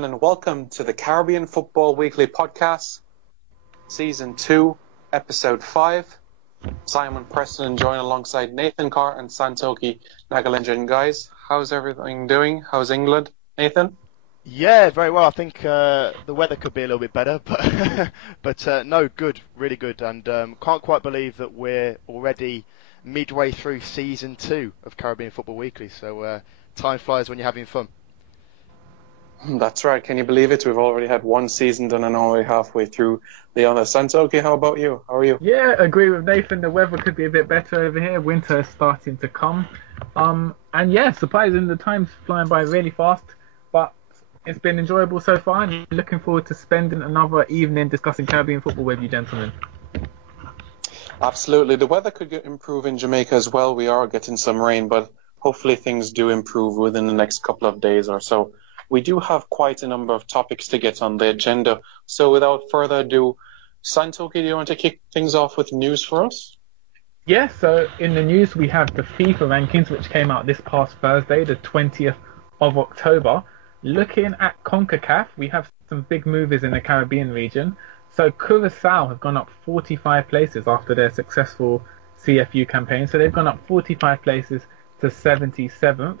everyone, and welcome to the Caribbean Football Weekly Podcast, Season 2, Episode 5. Simon Preston joined alongside Nathan Carr and Santokie Nagulendran. Guys, how's everything doing? How's England? Nathan? Yeah, very well. I think the weather could be a little bit better, but no, good, really good. And can't quite believe that we're already midway through Season 2 of Caribbean Football Weekly. So time flies when you're having fun. That's right. Can you believe it? We've already had one season done and already halfway through the other. Santokie, how about you? How are you? Yeah, agree with Nathan. The weather could be a bit better over here. Winter is starting to come. And yeah, surprising, the time's flying by really fast. But it's been enjoyable so far. And looking forward to spending another evening discussing Caribbean football with you, gentlemen. Absolutely. The weather could improve in Jamaica as well. We are getting some rain, but hopefully things do improve within the next couple of days or so. We do have quite a number of topics to get on the agenda. So without further ado, Santokie, do you want to kick things off with news for us? Yeah, so in the news we have the FIFA rankings, which came out this past Thursday, the 20th of October. Looking at CONCACAF, we have some big movers in the Caribbean region. So Curacao have gone up 45 places after their successful CFU campaign. So they've gone up 45 places to 77th.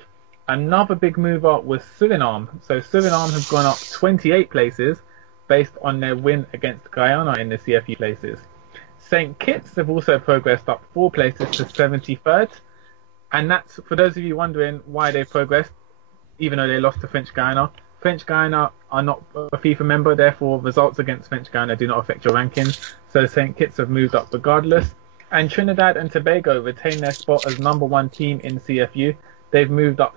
Another big mover was Suriname. So Suriname have gone up 28 places based on their win against Guyana in the CFU places. St. Kitts have also progressed up 4 places to 73rd. And that's, for those of you wondering why they've progressed, even though they lost to French Guyana. French Guyana are not a FIFA member, therefore results against French Guyana do not affect your rankings. So St. Kitts have moved up regardless. And Trinidad and Tobago retain their spot as number 1 team in CFU. They've moved up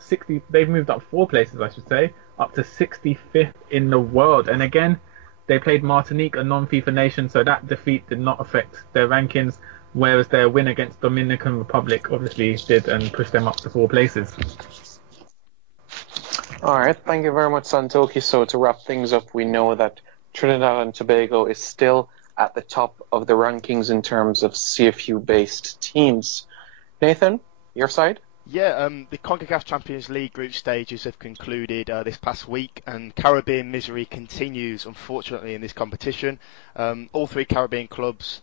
4 places, I should say, up to 65th in the world. And again, they played Martinique, a non-FIFA nation, so that defeat did not affect their rankings, whereas their win against Dominican Republic obviously did and pushed them up to 4 places. All right, thank you very much, Santokie. So to wrap things up, we know that Trinidad and Tobago is still at the top of the rankings in terms of CFU-based teams. Nathan, your side? Yeah, the CONCACAF Champions League group stages have concluded this past week, and Caribbean misery continues, unfortunately, in this competition. All 3 Caribbean clubs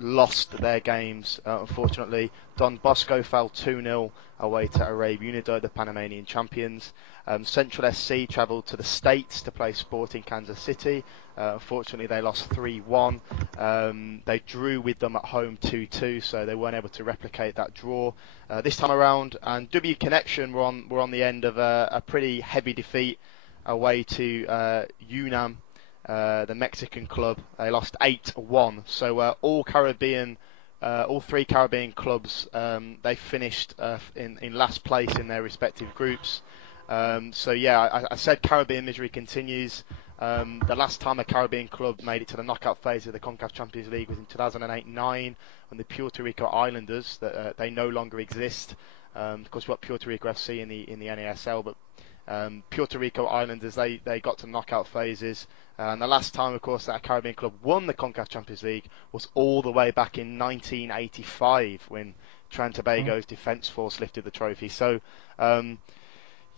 lost their games, unfortunately. Don Bosco fell 2-0 away to Arabia Unido, the Panamanian champions. Central SC travelled to the States to play Sporting Kansas City. Unfortunately, they lost 3-1. They drew with them at home 2-2, so they weren't able to replicate that draw this time around. And W Connection were on the end of a pretty heavy defeat away to UNAM, the Mexican club. They lost 8-1. So all 3 Caribbean clubs, they finished in last place in their respective groups. So yeah, I said Caribbean misery continues. The last time a Caribbean club made it to the knockout phase of the CONCACAF Champions League was in 2008-9 when the Puerto Rico Islanders, they no longer exist. Of course, we've got Puerto Rico FC in the NASL, but Puerto Rico Islanders, they got to knockout phases. And the last time, of course, that a Caribbean club won the CONCACAF Champions League was all the way back in 1985 when Trinidad and Tobago's Defence Force lifted the trophy. So,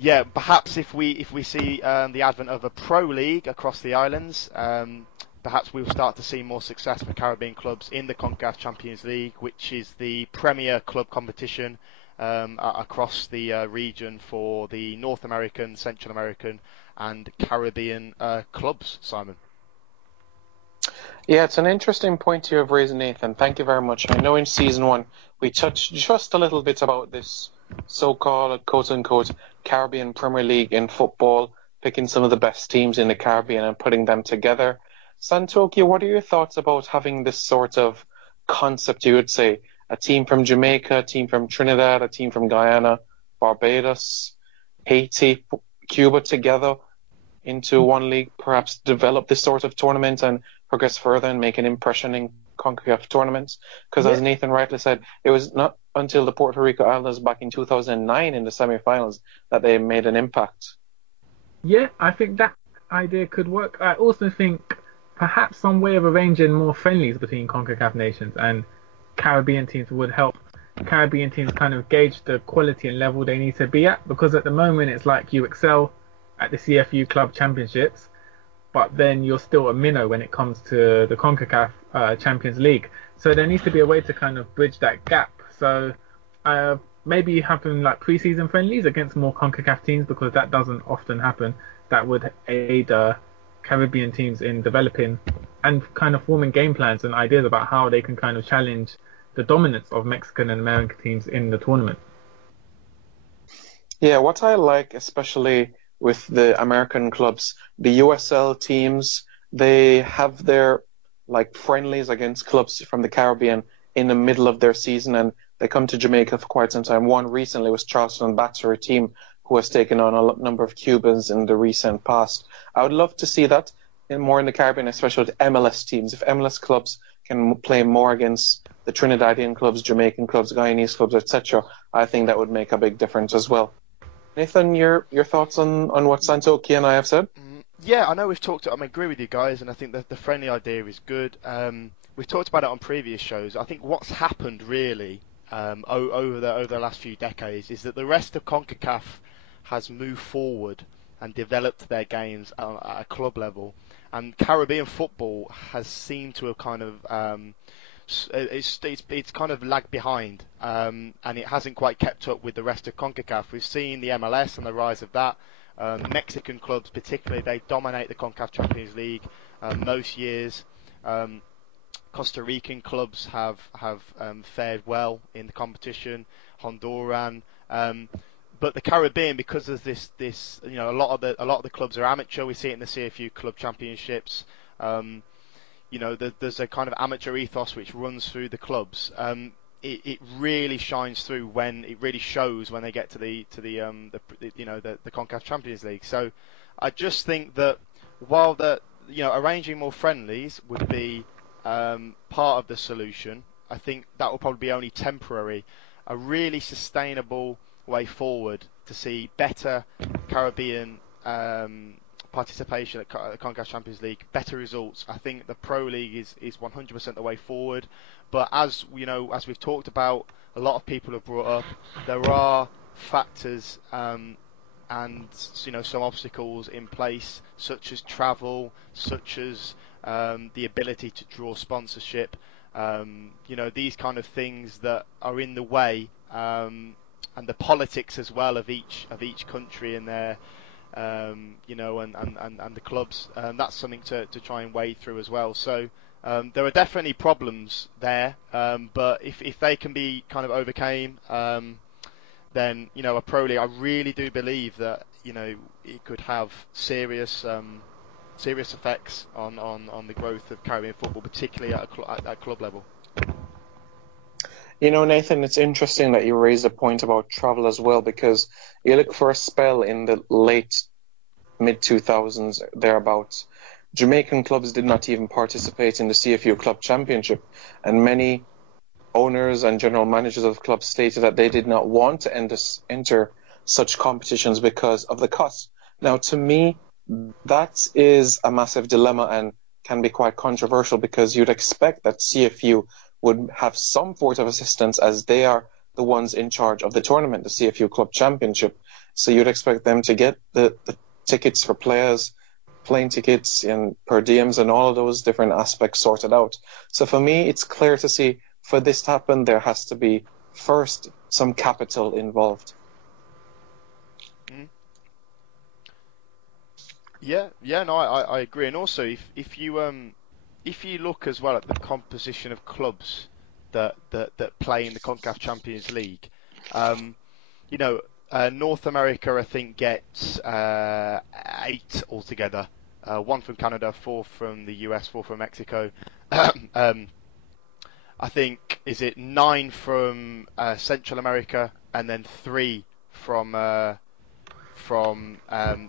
yeah, perhaps if we see the advent of a pro league across the islands, perhaps we'll start to see more success for Caribbean clubs in the CONCACAF Champions League, which is the premier club competition across the region for the North American, Central American and Caribbean clubs, Simon. Yeah, it's an interesting point you have raised, Nathan. Thank you very much. I know in Season 1 we touched just a little bit about this so-called, quote-unquote, Caribbean Premier League in football, picking some of the best teams in the Caribbean and putting them together. Santokie, what are your thoughts about having this sort of concept, you would say? A team from Jamaica, a team from Trinidad, a team from Guyana, Barbados, Haiti, Cuba together into one league, perhaps develop this sort of tournament and progress further and make an impression in CONCACAF tournaments? Because as Nathan rightly said, it was not until the Puerto Rico Islanders back in 2009 in the semi-finals that they made an impact. Yeah, I think that idea could work. I also think perhaps some way of arranging more friendlies between CONCACAF nations and Caribbean teams would help Caribbean teams kind of gauge the quality and level they need to be at, because at the moment it's like you excel at the CFU Club Championships, but then you're still a minnow when it comes to the CONCACAF Champions League. So there needs to be a way to kind of bridge that gap. So maybe having like pre-season friendlies against more CONCACAF teams, because that doesn't often happen. That would aid Caribbean teams in developing and kind of forming game plans and ideas about how they can kind of challenge the dominance of Mexican and American teams in the tournament. Yeah, what I like, especially with the American clubs, the USL teams, they have their like friendlies against clubs from the Caribbean in the middle of their season, and they come to Jamaica for quite some time. One recently was Charleston Battery team, who has taken on a number of Cubans in the recent past. I would love to see that more in the Caribbean, especially with MLS teams. If MLS clubs can play more against the Trinidadian clubs, Jamaican clubs, Guyanese clubs, etc., I think that would make a big difference as well. Nathan, your thoughts on what Santokie and I have said? Yeah, I know we've talked. I agree with you guys, and I think that the friendly idea is good. We've talked about it on previous shows. I think what's happened really over the last few decades is that the rest of CONCACAF has moved forward and developed their games at a club level, and Caribbean football has seemed to have kind of it's kind of lagged behind, and it hasn't quite kept up with the rest of CONCACAF. We've seen the MLS and the rise of that. Mexican clubs, particularly, they dominate the CONCACAF Champions League most years. Costa Rican clubs have fared well in the competition. Honduran, but the Caribbean, because of this, a lot of the clubs are amateur. We see it in the CFU Club Championships. There's a kind of amateur ethos which runs through the clubs. It really shines through when it really shows when they get to the CONCACAF Champions League. So I just think that while arranging more friendlies would be part of the solution, I think that will probably be only temporary. A really sustainable way forward to see better Caribbean participation at the CONCACAF Champions League, better results. I think the Pro League is 100% the way forward. But as we've talked about, a lot of people have brought up, there are factors and some obstacles in place, such as travel, such as the ability to draw sponsorship. These kind of things that are in the way, and the politics as well of each country and their and the clubs. That's something to try and wade through as well. So there are definitely problems there, but if they can be kind of overcame, then a Pro League, I really do believe that it could have serious effects on the growth of Caribbean football, particularly at club level. Nathan, it's interesting that you raised a point about travel as well, because you look for a spell in the late mid-2000s, thereabouts. Jamaican clubs did not even participate in the CFU Club Championship, and many owners and general managers of clubs stated that they did not want to enter such competitions because of the cost. Now, to me, that is a massive dilemma and can be quite controversial, because you'd expect that CFU would have some sort of assistance, as they are the ones in charge of the tournament, the CFU Club Championship. So you'd expect them to get the tickets for players, plane tickets and per diems and all of those different aspects sorted out. So for me, it's clear to see, for this to happen, there has to be first some capital involved. I agree. And also, if you look as well at the composition of clubs that play in the CONCACAF Champions League, North America, I think, gets 8 altogether. 1 from Canada, 4 from the US, 4 from Mexico. I think, is it 9 from Central America, and then 3 from the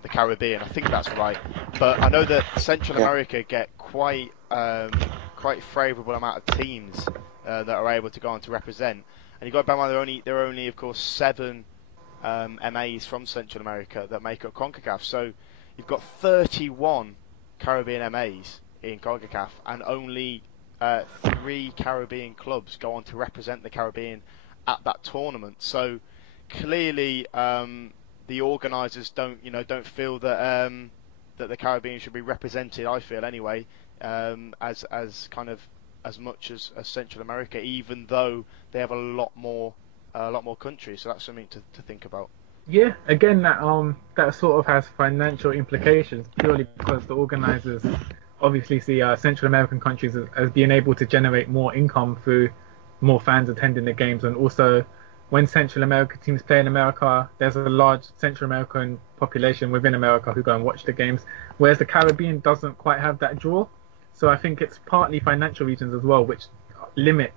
Caribbean. I think that's right. But I know that Central America get quite favourable amount of teams that are able to go on to represent. And you've got to bear in mind there are only of course 7 MAs from Central America that make up CONCACAF. So you've got 31 Caribbean MAs in CONCACAF, and only 3 Caribbean clubs go on to represent the Caribbean at that tournament. So clearly, the organisers don't feel that that the Caribbean should be represented. I feel anyway, as kind of as much as Central America, even though they have a lot more countries. So that's something to think about. Yeah, again, that sort of has financial implications purely because the organisers obviously see Central American countries as being able to generate more income through more fans attending the games, and also when Central American teams play in America, there's a large Central American population within America who go and watch the games, whereas the Caribbean doesn't quite have that draw. So I think it's partly financial reasons as well, which limit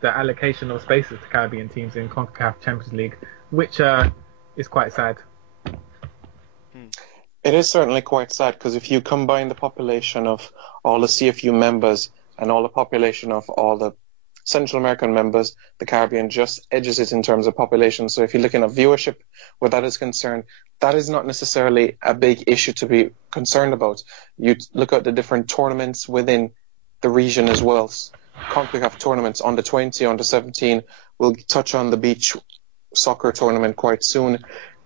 the allocation of spaces to Caribbean teams in CONCACAF Champions League, which is quite sad. It is certainly quite sad because if you combine the population of all the CFU members and all the population of all the Central American members, the Caribbean just edges it in terms of population. So if you're looking at viewership where that is concerned, that is not necessarily a big issue to be concerned about. You look at the different tournaments within the region as well. CONCACAF tournaments, under 20, under 17. We'll touch on the beach soccer tournament quite soon.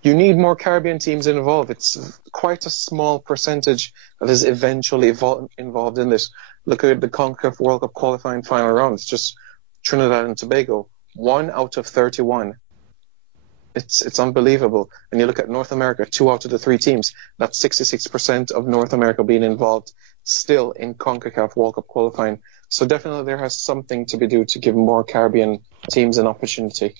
You need more Caribbean teams involved. It's quite a small percentage that is eventually involved in this. Look at the CONCACAF World Cup qualifying final round. It's just Trinidad and Tobago, 1 out of 31. It's unbelievable. And you look at North America, 2 out of the 3 teams. That's 66% of North America being involved still in CONCACAF World Cup qualifying. So definitely there has something to be done to give more Caribbean teams an opportunity.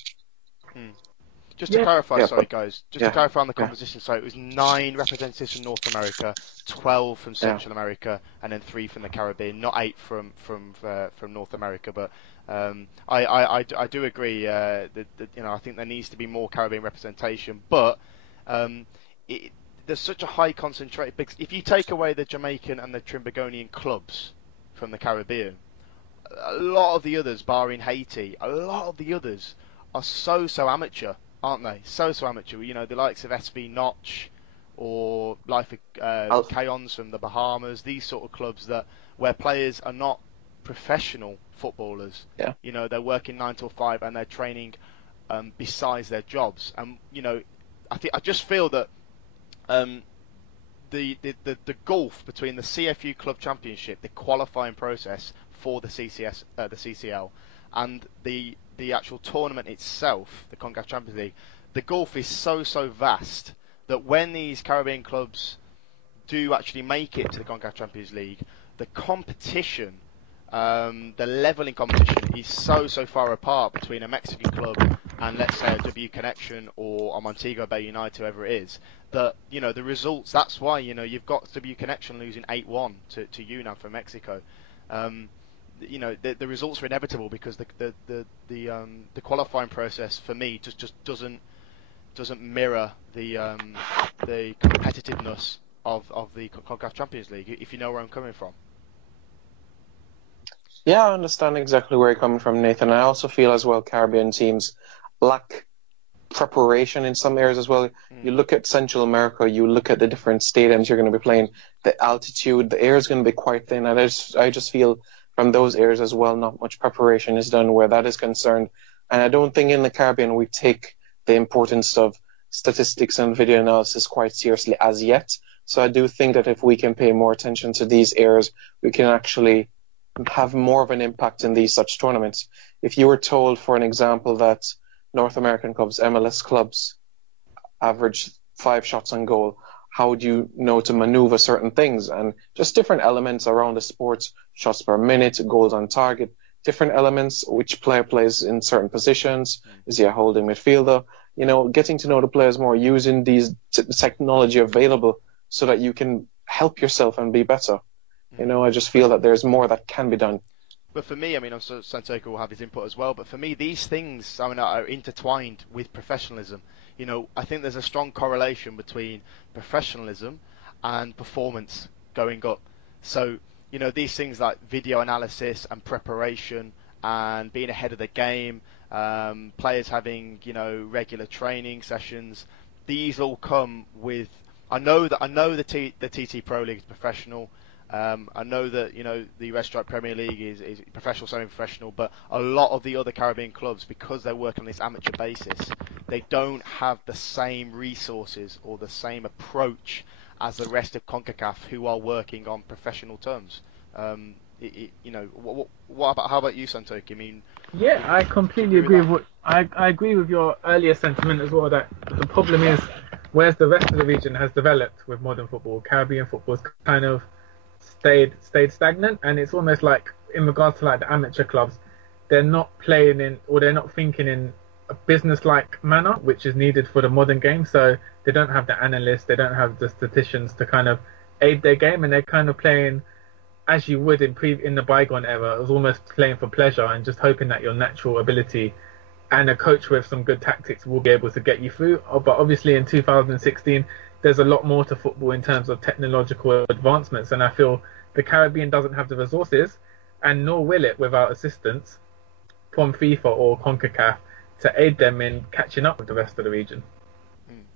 Just to clarify, sorry guys, to clarify on the composition, so it was 9 representatives from North America, 12 from Central America, and then 3 from the Caribbean, not 8 from North America. But I do agree that I think there needs to be more Caribbean representation. But there's such a high concentration, because if you take away the Jamaican and the Trinbagonian clubs from the Caribbean, a lot of the others, barring Haiti, a lot of the others are so amateur, aren't they? So amateur. You know, the likes of SB Notch or Life of Chaos from the Bahamas, these sort of clubs where players are not professional footballers. Yeah. You know, they're working 9 till 5 and they're training besides their jobs. And I just feel that the gulf between the CFU Club Championship, the qualifying process for the CCL, and the actual tournament itself, the CONCACAF Champions League, the gulf is so vast that when these Caribbean clubs do actually make it to the CONCACAF Champions League, the competition, the level in competition is so far apart between a Mexican club and, let's say, a W Connection or a Montego Bay United, whoever it is, that the results. That's why you've got W Connection losing 8-1 to UNAM for Mexico. The results are inevitable because the qualifying process for me just doesn't mirror the competitiveness of the CONCACAF Champions League, if you know where I'm coming from. Yeah, I understand exactly where you're coming from, Nathan. I also feel as well Caribbean teams lack preparation in some areas as well. You look at Central America, you look at the different stadiums you're going to be playing, the altitude, the air is going to be quite thin, and I just feel from those areas as well, not much preparation is done where that is concerned. And I don't think in the Caribbean we take the importance of statistics and video analysis quite seriously as yet. So I do think that if we can pay more attention to these areas, we can actually have more of an impact in these such tournaments. If you were told, for an example, that North American clubs, MLS clubs, average 5 shots on goal, how would you know to maneuver certain things? And just different elements around the sports, shots per minute, goals on target, different elements, which player plays in certain positions. Is he a holding midfielder? Getting to know the players more, using these technology available so that you can help yourself and be better. I just feel that there's more that can be done. But for me, I'm sure Santokie will have his input as well, but for me, these things are intertwined with professionalism. I think there's a strong correlation between professionalism and performance going up. So, these things like video analysis and preparation and being ahead of the game, players having, regular training sessions, these all come with... I know the TT Pro League is professional. I know that the Red Stripe Premier League is professional, semi-professional, but a lot of the other Caribbean clubs, because they work on this amateur basis, they don't have the same resources or the same approach as the rest of CONCACAF, who are working on professional terms. How about you, Santokie? I mean, Yeah, I completely agree with what I agree with your earlier sentiment as well. That the problem is, whereas the rest of the region has developed with modern football, Caribbean football's kind of stayed stagnant, and it's almost like in regards to like the amateur clubs, they're not playing in or they're not thinking in a business-like manner, which is needed for the modern game. So they don't have the analysts, they don't have the statisticians to kind of aid their game, and they're kind of playing as you would in the bygone era. It was almost playing for pleasure and just hoping that your natural ability and a coach with some good tactics will be able to get you through. But obviously in 2016, there's a lot more to football in terms of technological advancements, and I feel the Caribbean doesn't have the resources, and nor will it without assistance from FIFA or CONCACAF to aid them in catching up with the rest of the region.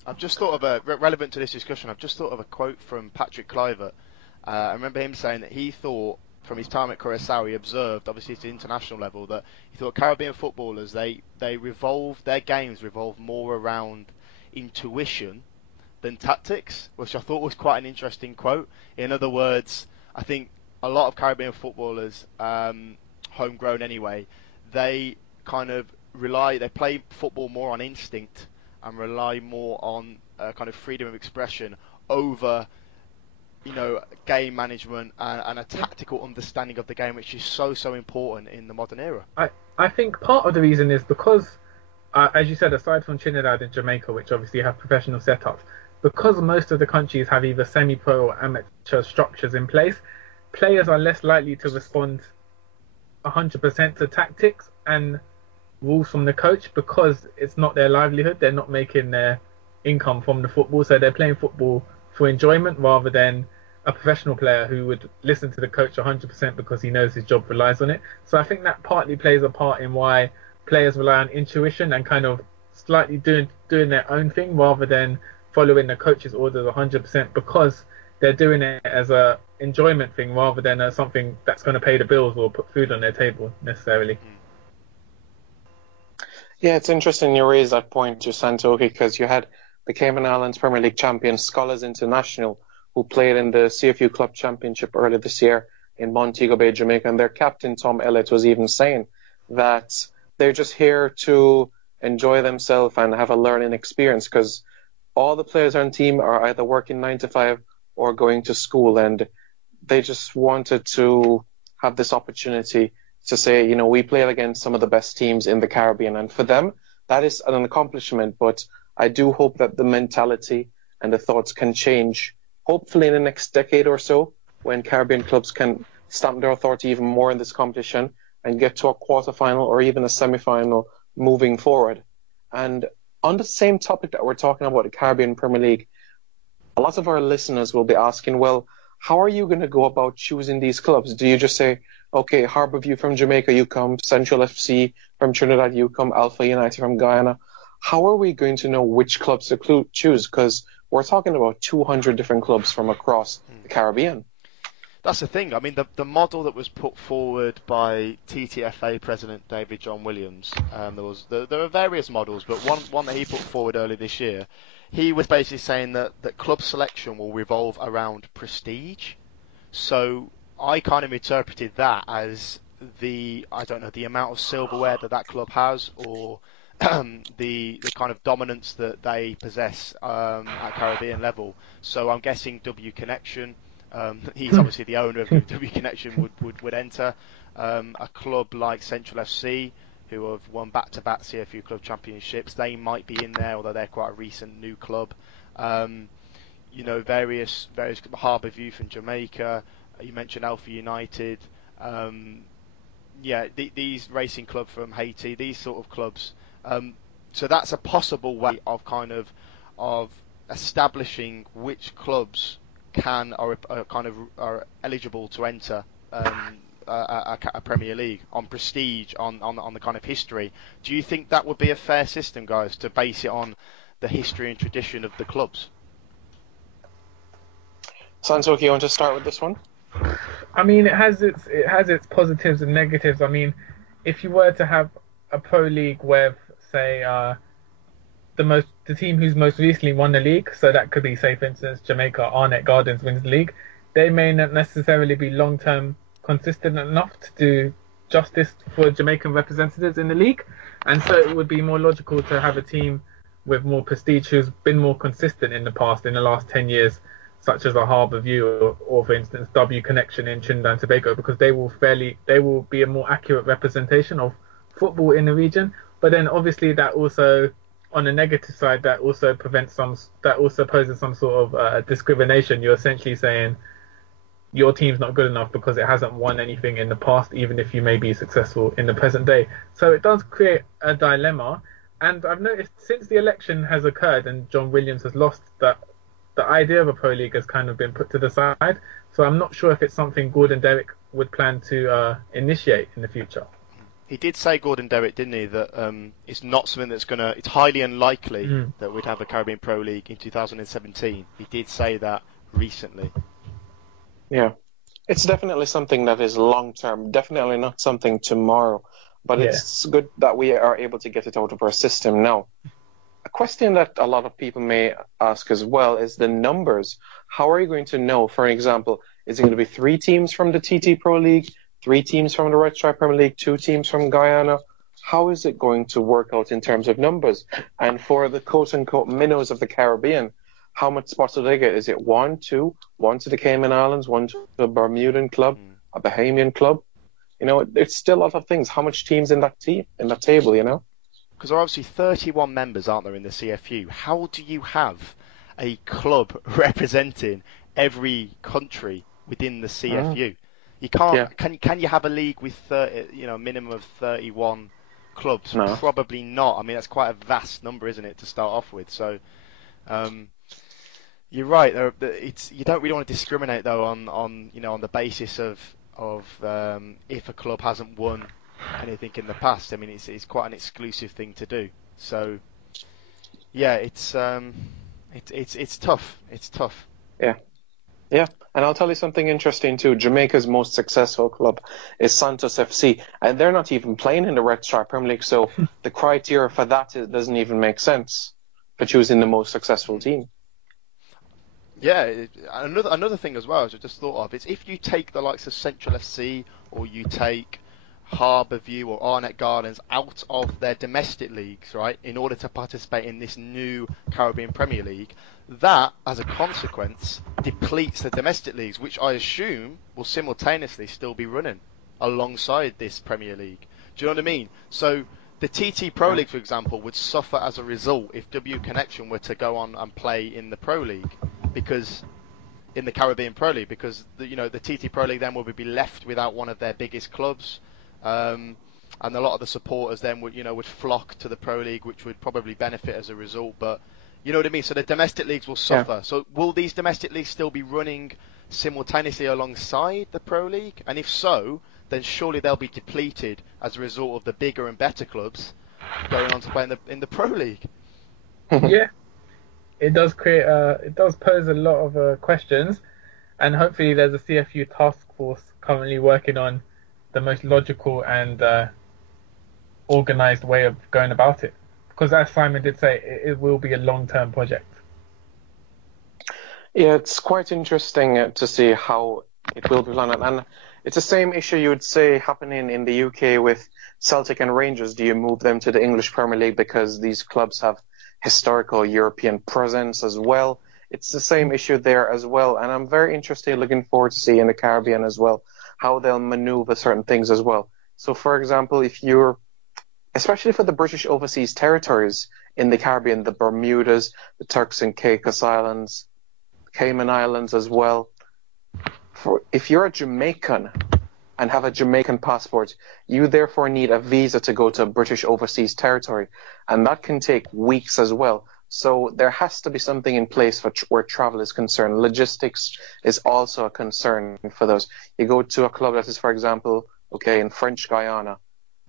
I've just thought of relevant to this discussion, I've just thought of a quote from Patrick Kluivert. I remember him saying that he thought, from his time at Curacao, he observed, obviously at the international level, that he thought Caribbean footballers, their games revolve more around intuition than tactics, which I thought was quite an interesting quote. In other words, I think a lot of Caribbean footballers, homegrown anyway, they kind of they play football more on instinct and rely more on kind of freedom of expression over game management and a tactical understanding of the game, which is so important in the modern era. I think part of the reason is because, as you said, aside from Trinidad and Jamaica, which obviously have professional setups, because most of the countries have either semi-pro or amateur structures in place, players are less likely to respond 100% to tactics and rules from the coach, because it's not their livelihood. They're not making their income from the football, so they're playing football for enjoyment rather than a professional player who would listen to the coach 100% because he knows his job relies on it. So I think that partly plays a part in why players rely on intuition and kind of slightly doing their own thing rather than following the coach's orders 100%, because they're doing it as a enjoyment thing rather than as something that's going to pay the bills or put food on their table necessarily. Yeah, it's interesting you raised that point, Santokie, because you had the Cayman Islands Premier League champion Scholars International, who played in the CFU Club Championship earlier this year in Montego Bay, Jamaica. And their captain, Tom Ellett, was even saying that they're just here to enjoy themselves and have a learning experience, because all the players on the team are either working 9 to 5 or going to school. And they just wanted to have this opportunity to say, we play against some of the best teams in the Caribbean. And for them, that is an accomplishment. But I do hope that the mentality and the thoughts can change, hopefully in the next decade or so, when Caribbean clubs can stamp their authority even more in this competition and get to a quarterfinal or even a semi-final moving forward. And on the same topic that we're talking about, the Caribbean Premier League, a lot of our listeners will be asking, well, how are you going to go about choosing these clubs? Do you just say, okay, Harbourview from Jamaica, you come, Central FC from Trinidad, you come, Alpha United from Guyana? How are we going to know which clubs to choose? Because we're talking about 200 different clubs from across the Caribbean. That's the thing. I mean, the model that was put forward by TTFA President David John Williams, there are various models, but one that he put forward earlier this year, he was basically saying that club selection will revolve around prestige. So I kind of interpreted that as the amount of silverware that club has, or the kind of dominance that they possess at Caribbean level. So I'm guessing W Connection, he's obviously the owner of W Connection, would enter. A club like Central FC, who have won back-to-back CFU Club Championships, they might be in there, although they're quite a recent new club. Various Harbourview from Jamaica. You mentioned Alpha United. These racing club from Haiti. These sort of clubs. So that's a possible way of establishing which clubs are eligible to enter a Premier League on prestige, on the kind of history. Do you think that would be a fair system, guys, to base it on the history and tradition of the clubs? Santokie, you want to start with this one? I mean, it has its positives and negatives. I mean, if you were to have a pro league with, say, the team who's most recently won the league. So that could be, say, for instance, Jamaica Arnett Gardens wins the league. They may not necessarily be long-term consistent enough to do justice for Jamaican representatives in the league, and so it would be more logical to have a team with more prestige who's been more consistent in the past, in the last 10 years, such as a Harbour View or for instance W Connection in Trinidad and Tobago, because they will be a more accurate representation of football in the region. But then obviously that also, on the negative side, that also poses some sort of discrimination. You're essentially saying your team's not good enough because it hasn't won anything in the past, even if you may be successful in the present day. So it does create a dilemma. And I've noticed since the election has occurred and John Williams has lost, that the idea of a pro league has kind of been put to the side. So I'm not sure if it's something Gordon Derrick would plan to initiate in the future. He did say, Gordon Derrick, didn't he, that it's not something that's it's highly unlikely that we'd have a Caribbean Pro League in 2017. He did say that recently. Yeah. It's definitely something that is long term, definitely not something tomorrow. But it's good that we are able to get it out of our system now. A question that a lot of people may ask as well is the numbers. How are you going to know, for example, is it going to be 3 teams from the TT Pro League, 3 teams from the Red Stripe Premier League, 2 teams from Guyana? How is it going to work out in terms of numbers? And for the quote-unquote minnows of the Caribbean, how much spots do they get? Is it 1, 2, 1 to the Cayman Islands, 1 to a Bermudan club, a Bahamian club? You know, it's still a lot of things. How much teams in that table, you know? Because there are obviously 31 members, aren't there, in the CFU? How do you have a club representing every country within the CFU? You can't. Yeah. Can you have a league with a minimum of 31 clubs? No. Probably not. I mean, that's quite a vast number, isn't it, to start off with? So, you're right. You don't really want to discriminate though on the basis of if a club hasn't won anything in the past. I mean, it's quite an exclusive thing to do. So, yeah, it's tough. It's tough. Yeah, and I'll tell you something interesting too. Jamaica's most successful club is Santos FC, and they're not even playing in the Red Stripe Premier League, so the criteria for that doesn't even make sense for choosing the most successful team. Yeah, another thing as well, as I just thought of, is if you take the likes of Central FC or you take Harbour View or Arnett Gardens out of their domestic leagues, right, in order to participate in this new Caribbean Premier League, that, as a consequence, depletes the domestic leagues, which I assume will simultaneously still be running alongside this Premier League. Do you know what I mean? So the TT Pro League, for example, would suffer as a result if W Connection were to go on and play in the Pro League, because in the Caribbean Pro League, because the TT Pro League then would be left without one of their biggest clubs, and a lot of the supporters then would flock to the Pro League, which would probably benefit as a result. But you know what I mean? So the domestic leagues will suffer. Yeah. So will these domestic leagues still be running simultaneously alongside the Pro League? And if so, then surely they'll be depleted as a result of the bigger and better clubs going on to play in the Pro League. Yeah, it does pose a lot of questions, and hopefully there's a CFU task force currently working on the most logical and organised way of going about it. Because as Simon did say, it will be a long-term project. Yeah, it's quite interesting to see how it will be planned. And it's the same issue you would say happening in the UK with Celtic and Rangers. Do you move them to the English Premier League because these clubs have historical European presence as well? It's the same issue there as well. And I'm very interested, looking forward to seeing in the Caribbean as well, how they'll maneuver certain things as well. So, for example, especially for the British overseas territories in the Caribbean, the Bermudas, the Turks and Caicos Islands, Cayman Islands as well. If you're a Jamaican and have a Jamaican passport, you therefore need a visa to go to a British overseas territory, and that can take weeks as well. So there has to be something in place where travel is concerned. Logistics is also a concern for those. You go to a club that is, for example, in French Guyana,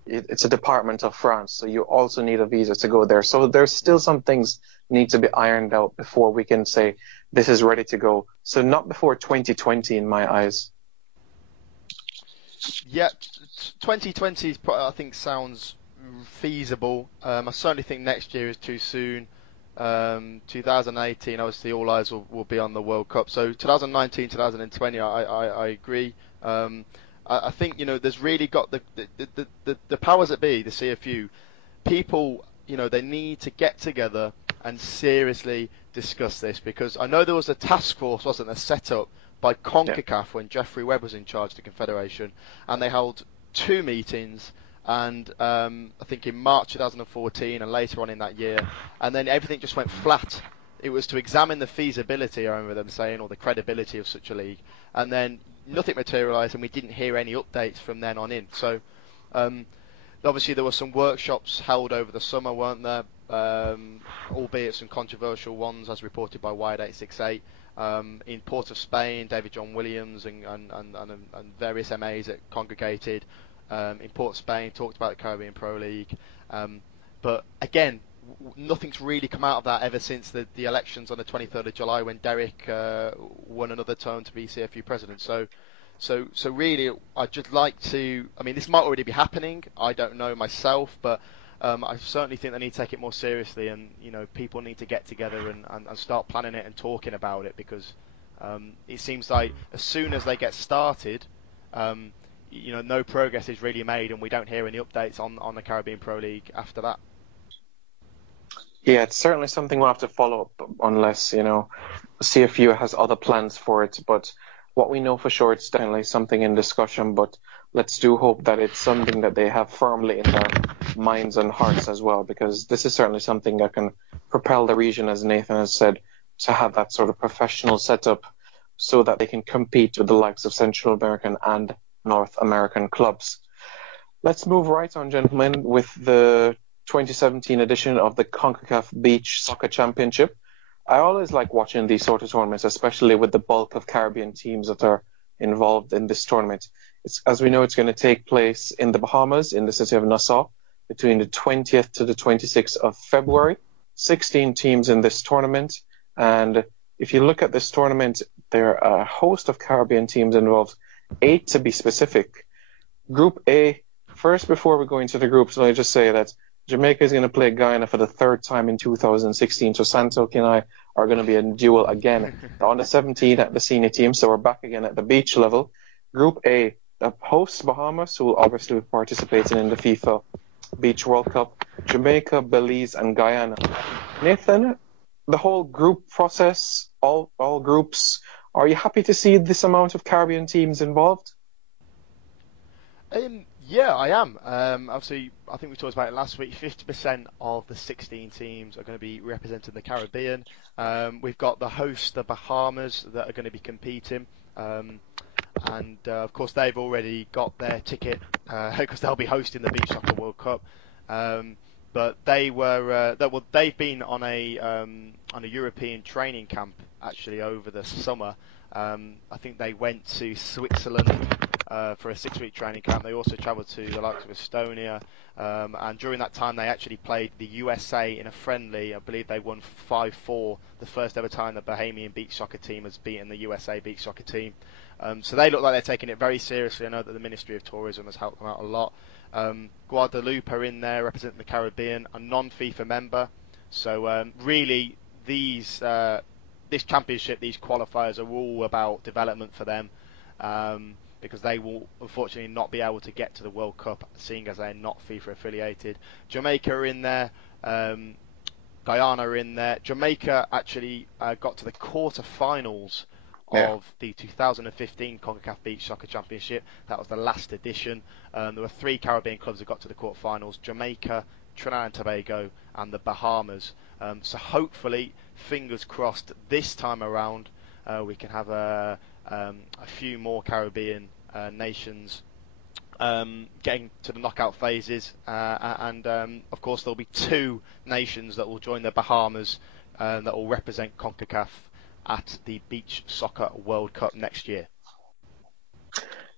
it's a department of France, so you also need a visa to go there. So there's still some things need to be ironed out before we can say this is ready to go. So not before 2020 in my eyes. Yeah, 2020 I think sounds feasible. I certainly think next year is too soon. 2018, obviously, all eyes will be on the World Cup. So 2019, 2020, I agree. I think there's really got the powers that be, the CFU people. They need to get together and seriously discuss this, because I know there was a task force, wasn't there, set up by CONCACAF when Jeffrey Webb was in charge of the Confederation, and they held 2 meetings, and I think in March 2014 and later on in that year, and then everything just went flat. It was to examine the feasibility, I remember them saying, or the credibility of such a league, and then nothing materialised, and we didn't hear any updates from then on in. So obviously there were some workshops held over the summer, weren't there? Albeit some controversial ones, as reported by Wired 868. In Port of Spain, David John Williams and various MAs that congregated in Port of Spain talked about the Caribbean Pro League. But again, nothing's really come out of that ever since the elections on the 23rd of July when Derek won another term to be CFU president. So really, I'd just like to. I mean, this might already be happening. I don't know myself, but I certainly think they need to take it more seriously, and people need to get together and start planning it and talking about it, because it seems like as soon as they get started, no progress is really made, and we don't hear any updates on the Caribbean Pro League after that. Yeah, it's certainly something we'll have to follow up, unless CFU has other plans for it. But what we know for sure, it's definitely something in discussion. But let's do hope that it's something that they have firmly in their minds and hearts as well, because this is certainly something that can propel the region, as Nathan has said, to have that sort of professional setup so that they can compete with the likes of Central American and North American clubs. Let's move right on, gentlemen, with the 2017 edition of the CONCACAF Beach Soccer Championship. I always like watching these sort of tournaments, especially with the bulk of Caribbean teams that are involved in this tournament. As we know, it's going to take place in the Bahamas, in the city of Nassau, between the 20th to the 26th of February. 16 teams in this tournament. And if you look at this tournament, there are a host of Caribbean teams involved, 8 to be specific. Group A, first, before we go into the groups, let me just say that Jamaica is going to play Guyana for the 3rd time in 2016, so Santokie and I are going to be in duel again on the 17th at the senior team, so we're back again at the beach level. Group A, the hosts Bahamas, who will obviously be participating in the FIFA Beach World Cup, Jamaica, Belize, and Guyana. Nathan, the whole group process, all groups, are you happy to see this amount of Caribbean teams involved? Yeah, I am. Obviously, I think we talked about it last week. 50% of the 16 teams are going to be representing the Caribbean. We've got the host, the Bahamas, that are going to be competing. And of course, they've already got their ticket because they'll be hosting the Beach Soccer World Cup. But they've been on a European training camp actually over the summer. I think they went to Switzerland for a 6-week training camp. They also travelled to the likes of Estonia, and during that time they actually played the USA in a friendly. I believe they won 5-4, the first ever time the Bahamian beach soccer team has beaten the USA beach soccer team. So they look like they're taking it very seriously. I know that the Ministry of Tourism has helped them out a lot. Guadeloupe are in there representing the Caribbean, a non-FIFA member. So really, this championship, these qualifiers are all about development for them, because they will unfortunately not be able to get to the World Cup, seeing as they're not FIFA affiliated. Jamaica are in there, Guyana are in there. Jamaica actually got to the quarter-finals of the 2015 CONCACAF Beach Soccer Championship. That was the last edition. There were 3 Caribbean clubs that got to the quarterfinals: Jamaica, Trinidad and Tobago, and the Bahamas. So hopefully, fingers crossed, this time around we can have a few more Caribbean nations getting to the knockout phases, and of course there'll be 2 nations that will join the Bahamas that will represent CONCACAF at the Beach Soccer World Cup next year.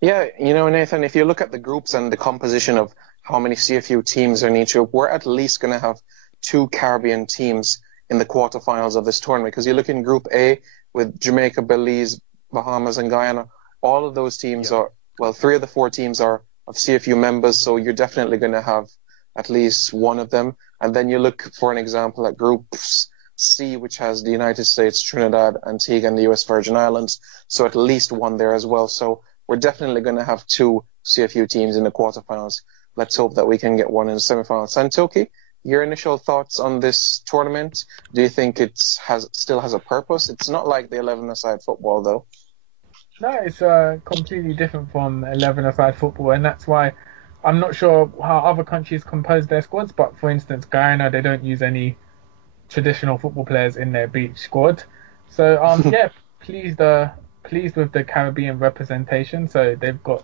Yeah, Nathan, if you look at the groups and the composition of how many CFU teams are in each group, we're at least going to have 2 Caribbean teams in the quarterfinals of this tournament, because you look in Group A with Jamaica, Belize, Bahamas, and Guyana. All of those teams are, 3 of the 4 teams are of CFU members, so you're definitely going to have at least one of them. And then you look, for an example, at Groups C, which has the United States, Trinidad, Antigua, and the U.S. Virgin Islands. So at least one there as well. So we're definitely going to have two CFU teams in the quarterfinals. Let's hope that we can get one in the semifinals. Santokie, your initial thoughts on this tournament? Do you think it still has a purpose? It's not like the 11-a-side football, though. No, it's completely different from 11-a-side football, and that's why I'm not sure how other countries compose their squads. But for instance, Guyana, they don't use any traditional football players in their beach squad. So yeah, pleased with the Caribbean representation. So they've got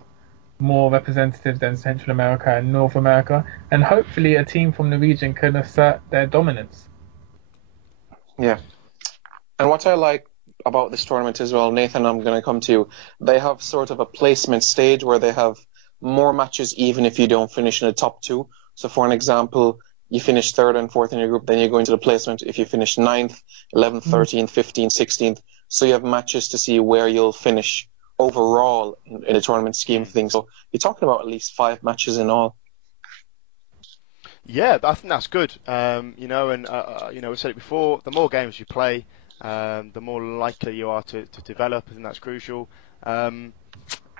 more representatives than Central America and North America, and hopefully a team from the region can assert their dominance. Yeah. And what I like about this tournament as well, Nathan, I'm going to come to you. They have sort of a placement stage where they have more matches even if you don't finish in the top two. So for an example, you finish third and fourth in your group, then you go into the placement if you finish 9th, 11th, 13th, 15th, 16th. So you have matches to see where you'll finish overall in a tournament scheme of things. So you're talking about at least 5 matches in all. Yeah, I think that's good. We said it before, the more games you play, the more likely you are to develop. I think that's crucial. I'm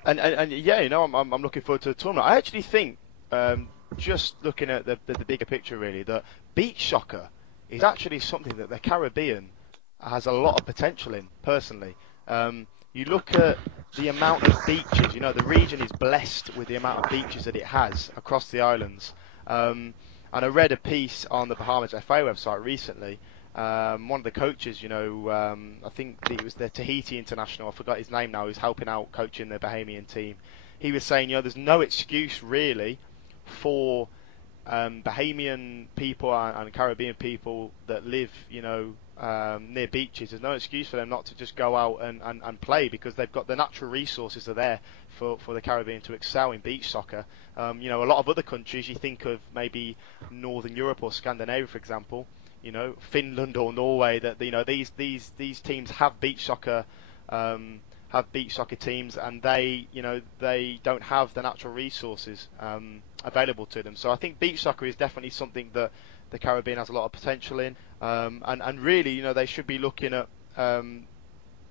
looking forward to the tournament. I actually think, just looking at the bigger picture really, that beach soccer is actually something that the Caribbean has a lot of potential in, personally. You look at the amount of beaches, the region is blessed with the amount of beaches that it has across the islands. And I read a piece on the Bahamas FA website recently. One of the coaches, I think it was the Tahiti international, I forgot his name now, who's helping out coaching the Bahamian team. He was saying, there's no excuse really for Bahamian people and Caribbean people that live, near beaches. There's no excuse for them not to just go out and play, because they've got the natural resources are there for the Caribbean to excel in beach soccer. A lot of other countries, you think of maybe Northern Europe or Scandinavia, for example, Finland or Norway, that these teams have beach soccer teams, and they don't have the natural resources available to them. So I think beach soccer is definitely something that the Caribbean has a lot of potential in, and really, they should be looking at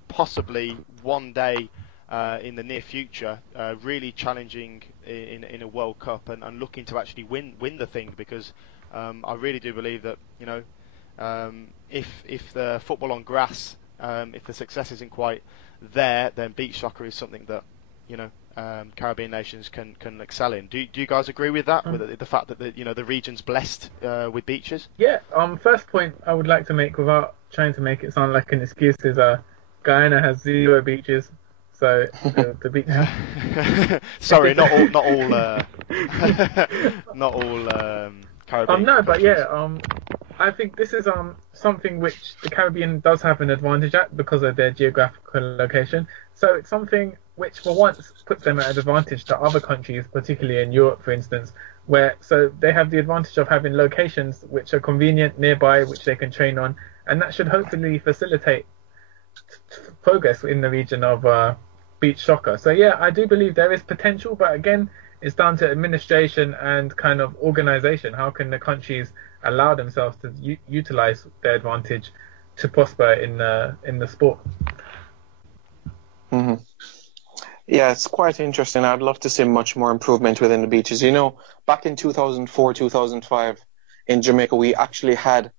possibly one day in the near future, really challenging in a World Cup and looking to actually win the thing, because I really do believe that if the football on grass, if the success isn't quite there, then beach soccer is something that Caribbean nations can excel in. Do you guys agree with that? With the fact that the region's blessed with beaches? Yeah. First point I would like to make, without trying to make it sound like an excuse, is Guyana has 0 beaches. So the beach. Sorry, not all Caribbean. No, but yeah. I think this is something which the Caribbean does have an advantage at because of their geographical location. So it's something which for once puts them at an advantage to other countries, particularly in Europe, for instance, where so they have the advantage of having locations which are convenient nearby, which they can train on, and that should hopefully facilitate progress in the region of beach soccer. So yeah, I do believe there is potential, but again, it's down to administration and kind of organisation. How can the countries allow themselves to utilise their advantage to prosper in the sport? Mm-hmm. Yeah, it's quite interesting. I'd love to see much more improvement within the beaches. Back in 2004, 2005 in Jamaica, we actually had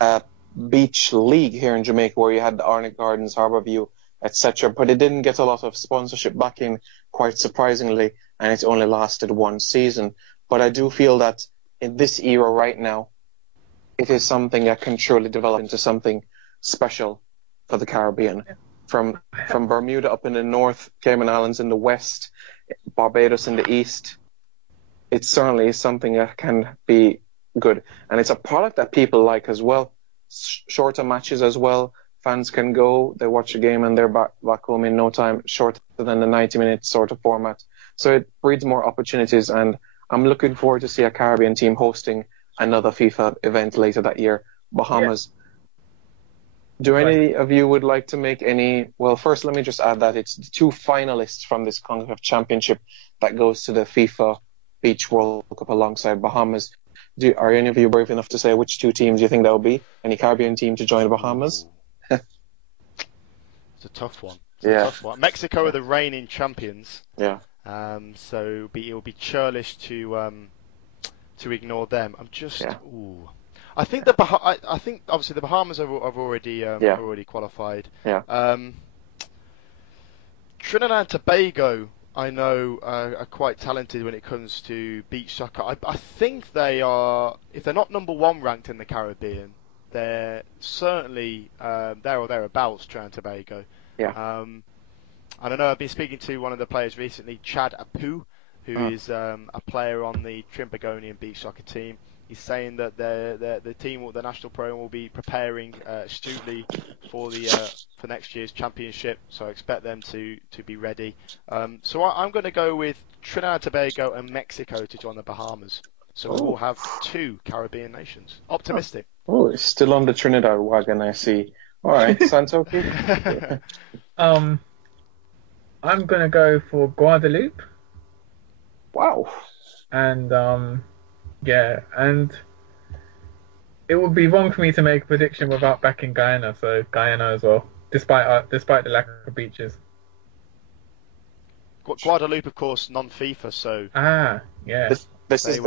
a beach league here in Jamaica where you had the Arnett Gardens, Harbourview, etc. But it didn't get a lot of sponsorship backing, quite surprisingly, and it only lasted 1 season. But I do feel that in this era right now, it is something that can truly develop into something special for the Caribbean. From Bermuda up in the north, Cayman Islands in the west, Barbados in the east, it certainly is something that can be good. And it's a product that people like as well. Shorter matches as well. Fans can go, they watch a game and they're back home in no time, shorter than the 90-minute sort of format. So it breeds more opportunities, and I'm looking forward to see a Caribbean team hosting another FIFA event later that year, Bahamas. Yeah. Do any of you would like to make any... Well, first, let me just add that it's the 2 finalists from this CONCACAF Championship that goes to the FIFA Beach World Cup alongside Bahamas. Are any of you brave enough to say which two teams you think that will be? Any Caribbean team to join the Bahamas? It's a tough one. Yeah. Tough one. Mexico are the reigning champions. Yeah. So it will be churlish to ignore them. I'm just. Yeah. Ooh. I think I think obviously the Bahamas have already qualified. Yeah. Trinidad and Tobago, I know, are quite talented when it comes to beach soccer. I think they are, if they're not number one ranked in the Caribbean, they're certainly there or thereabouts, Trinidad and Tobago. Yeah. And I know I've been speaking to one of the players recently, Chad Apu, who is a player on the Trinbagonian beach soccer team. He's saying that the team, the national program, will be preparing astutely for next year's championship. So I expect them to be ready. So I'm going to go with Trinidad and Tobago and Mexico to join the Bahamas. So we will have two Caribbean nations. Optimistic. Oh, still on the Trinidad wagon, I see. All right, Santokie. I'm gonna go for Guadeloupe. Wow. And and it would be wrong for me to make a prediction without backing Guyana, so Guyana as well, despite the lack of beaches. Guadeloupe, of course, non-FIFA, so yeah. This is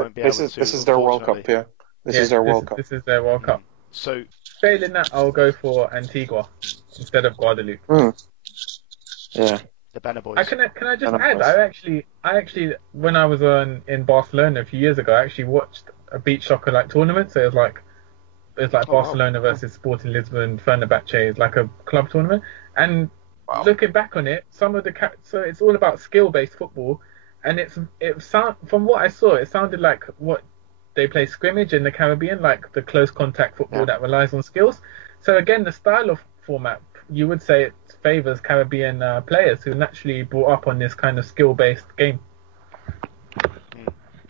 their World Cup, yeah. This is their World Cup. This is their World Cup. So failing that, I'll go for Antigua instead of Guadeloupe. Yeah. The Banner Boys. Can I just add? I actually, when I was in Barcelona a few years ago, I actually watched a beach soccer tournament. So it was like Barcelona versus Sporting Lisbon, Fenerbahce. It's like a club tournament. And looking back on it, so it's all about skill-based football. And from what I saw, it sounded like what they play scrimmage in the Caribbean, like the close contact football that relies on skills. So again, the style of format, you would say it favours Caribbean players who naturally brought up on this kind of skill-based game.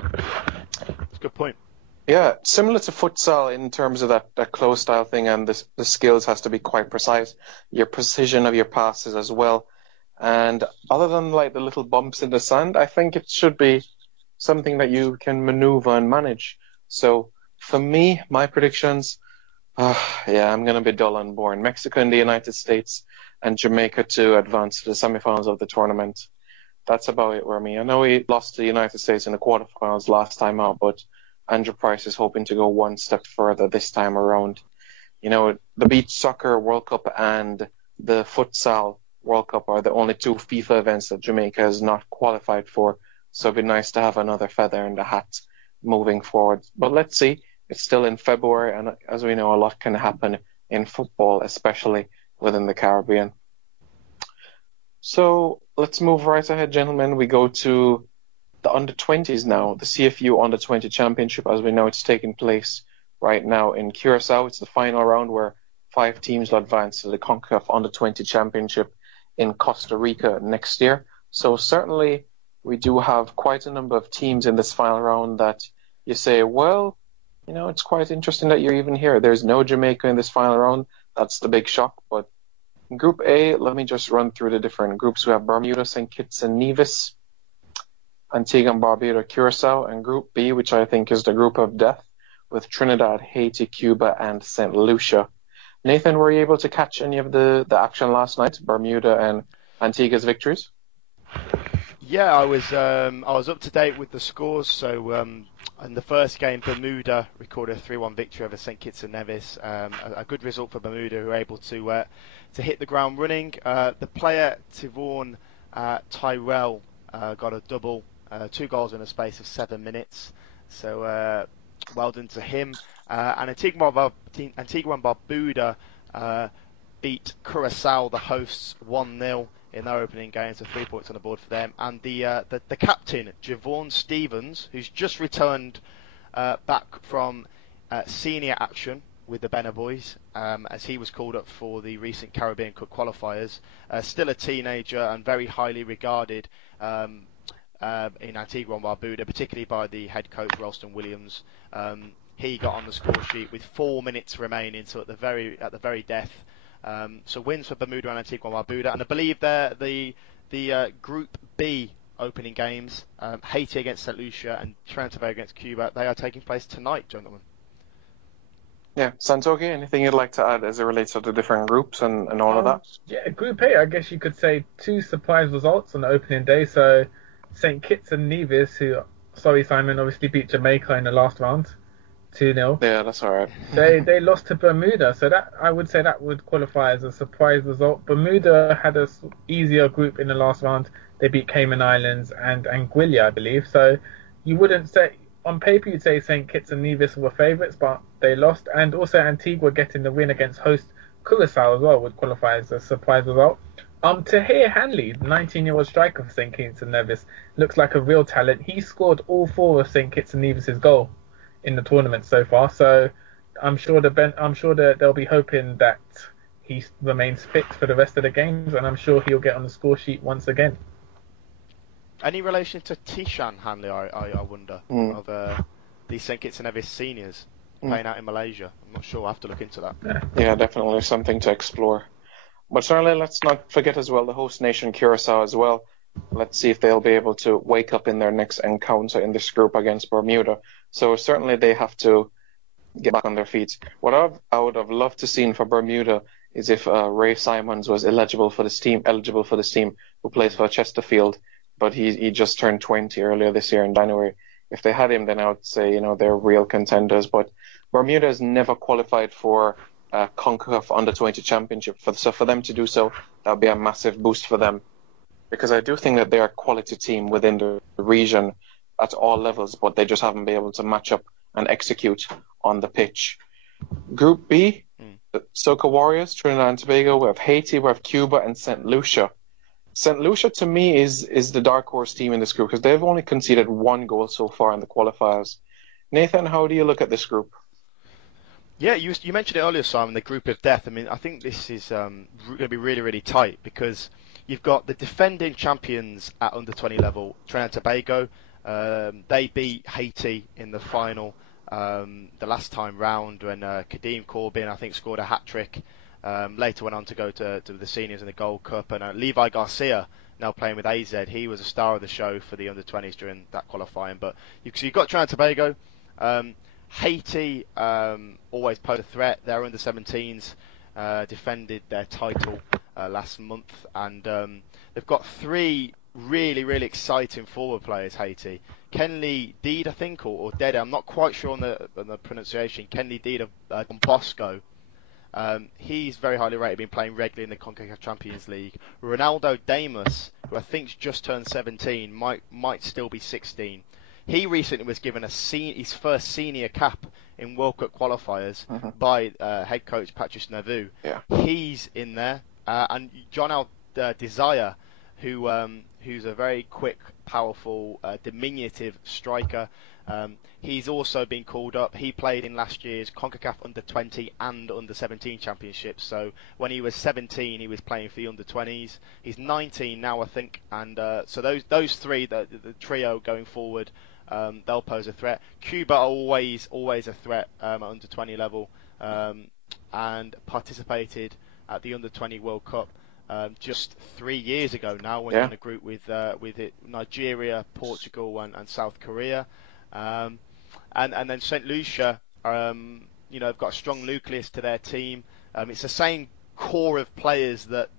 That's a good point. Yeah, similar to futsal in terms of that close style thing, and the skills has to be quite precise. Your precision of your passes as well. And other than the little bumps in the sand, I think it should be something that you can maneuver and manage. So for me, my predictions, I'm going to be dull and boring. Mexico and the United States and Jamaica to advance to the semifinals of the tournament. That's about it for me. I know we lost to the United States in the quarterfinals last time out, but Andrew Price is hoping to go one step further this time around. You know, the Beach Soccer World Cup and the Futsal World Cup are the only two FIFA events that Jamaica has not qualified for, so it'd be nice to have another feather in the hat moving forward. But let's see. It's still in February, and as we know, a lot can happen in football, especially within the Caribbean. So let's move right ahead, gentlemen. We go to the under-20s now, the CFU Under-20 Championship. As we know, it's taking place right now in Curacao. It's the final round where 5 teams will advance to the CONCACAF Under-20 Championship in Costa Rica next year. So certainly we do have quite a number of teams in this final round that you say, well, you know, it's quite interesting that you're even here. There's no Jamaica in this final round. That's the big shock. But in Group A, let me just run through the different groups. We have Bermuda, St. Kitts and Nevis, Antigua and Barbuda, Curacao, and Group B, which I think is the group of death, with Trinidad, Haiti, Cuba, and St. Lucia. Nathan, were you able to catch any of the action last night, Bermuda and Antigua's victories? Yeah, I was up to date with the scores. So in the first game, Bermuda recorded a 3-1 victory over St. Kitts and Nevis. A good result for Bermuda, who were able to hit the ground running. The player Tivon Tyrell got a double, 2 goals in a space of 7 minutes. So well done to him. And Antigua and Barbuda beat Curacao, the hosts, 1-0 in their opening game, so 3 points on the board for them. And the captain, Javon Stevens, who's just returned back from senior action with the Benner Boys, as he was called up for the recent Caribbean Cup qualifiers. Still a teenager and very highly regarded in Antigua and Barbuda, particularly by the head coach, Ralston Williams. He got on the score sheet with 4 minutes remaining, so at the very death. So wins for Bermuda and Antigua and Barbuda, and I believe the Group B opening games. Haiti against St. Lucia and Trinidad and Tobago against Cuba. They are taking place tonight, gentlemen. Yeah, Santokie, anything you'd like to add as it relates to the different groups and all of that? Yeah, Group A, I guess you could say two surprise results on the opening day. So St. Kitts and Nevis, who, sorry Simon, obviously beat Jamaica in the last round, 2-0. Yeah, that's all right. They lost to Bermuda, so that I would say that would qualify as a surprise result. Bermuda had a easier group in the last round. They beat Cayman Islands and Anguilla, I believe. So you wouldn't say on paper you'd say St. Kitts and Nevis were favourites, but they lost. And also Antigua getting the win against host Curacao as well would qualify as a surprise result. Tahir Hanley, the 19-year-old striker for St. Kitts and Nevis, looks like a real talent. He scored all 4 of St. Kitts and Nevis's goal in the tournament so far. So I'm sure that they'll be hoping that he remains fit for the rest of the games, and I'm sure he'll get on the score sheet once again. Any relation to Tishan Hanley, I wonder, of the St. Kitts and Nevis seniors playing out in Malaysia? I'm not sure. I'll have to look into that. Yeah, definitely something to explore. But certainly let's not forget as well the host nation, Curacao, as well. Let's see if they'll be able to wake up in their next encounter in this group against Bermuda. So certainly they have to get back on their feet. What I would have loved to see for Bermuda is if Ray Simons was eligible for this team, who plays for Chesterfield, but he just turned 20 earlier this year in January. If they had him, then I would say, they're real contenders. But Bermuda has never qualified for CONCACAF Under-20 Championship. So for them to do so, that would be a massive boost for them. Because I do think that they're a quality team within the region at all levels, but they just haven't been able to match up and execute on the pitch. Group B, the Soca Warriors, Trinidad and Tobago, we have Haiti, we have Cuba, and St. Lucia. St. Lucia, to me, is the dark horse team in this group because they've only conceded 1 goal so far in the qualifiers. Nathan, how do you look at this group? Yeah, you mentioned it earlier, Simon, the group of death. I mean, I think this is going to be really, really tight because you've got the defending champions at under-20 level, Trinidad and Tobago. They beat Haiti in the final the last time round when Kadeem Corbin, I think, scored a hat-trick. Later went on to go to the seniors in the Gold Cup. And Levi Garcia, now playing with AZ, he was a star of the show for the under-20s during that qualifying. But you've got Trinidad and Tobago. Haiti always pose a threat. Their under-17s defended their title last month. And they've got 3 really, really exciting forward players, Haiti. Kenley Deed, I think, or Dede, I'm not quite sure on the pronunciation. Kenley Deed of Don Bosco. He's very highly rated, been playing regularly in the CONCACAF Champions League. Ronaldo Damus, who I think's just turned 17, might still be 16. He recently was given his first senior cap in World Cup qualifiers by head coach Patrice Navu. Yeah. He's in there. And John Desire, who's a very quick, powerful, diminutive striker. He's also been called up. He played in last year's CONCACAF Under-20 and Under-17 Championships. So when he was 17, he was playing for the Under-20s. He's 19 now, I think. And so those 3, the trio going forward, they'll pose a threat. Cuba are always a threat at Under-20 level and participated at the Under-20 World Cup just 3 years ago now when you're in a group with Nigeria, Portugal and South Korea. And then St. Lucia, have got a strong nucleus to their team. It's the same core of players that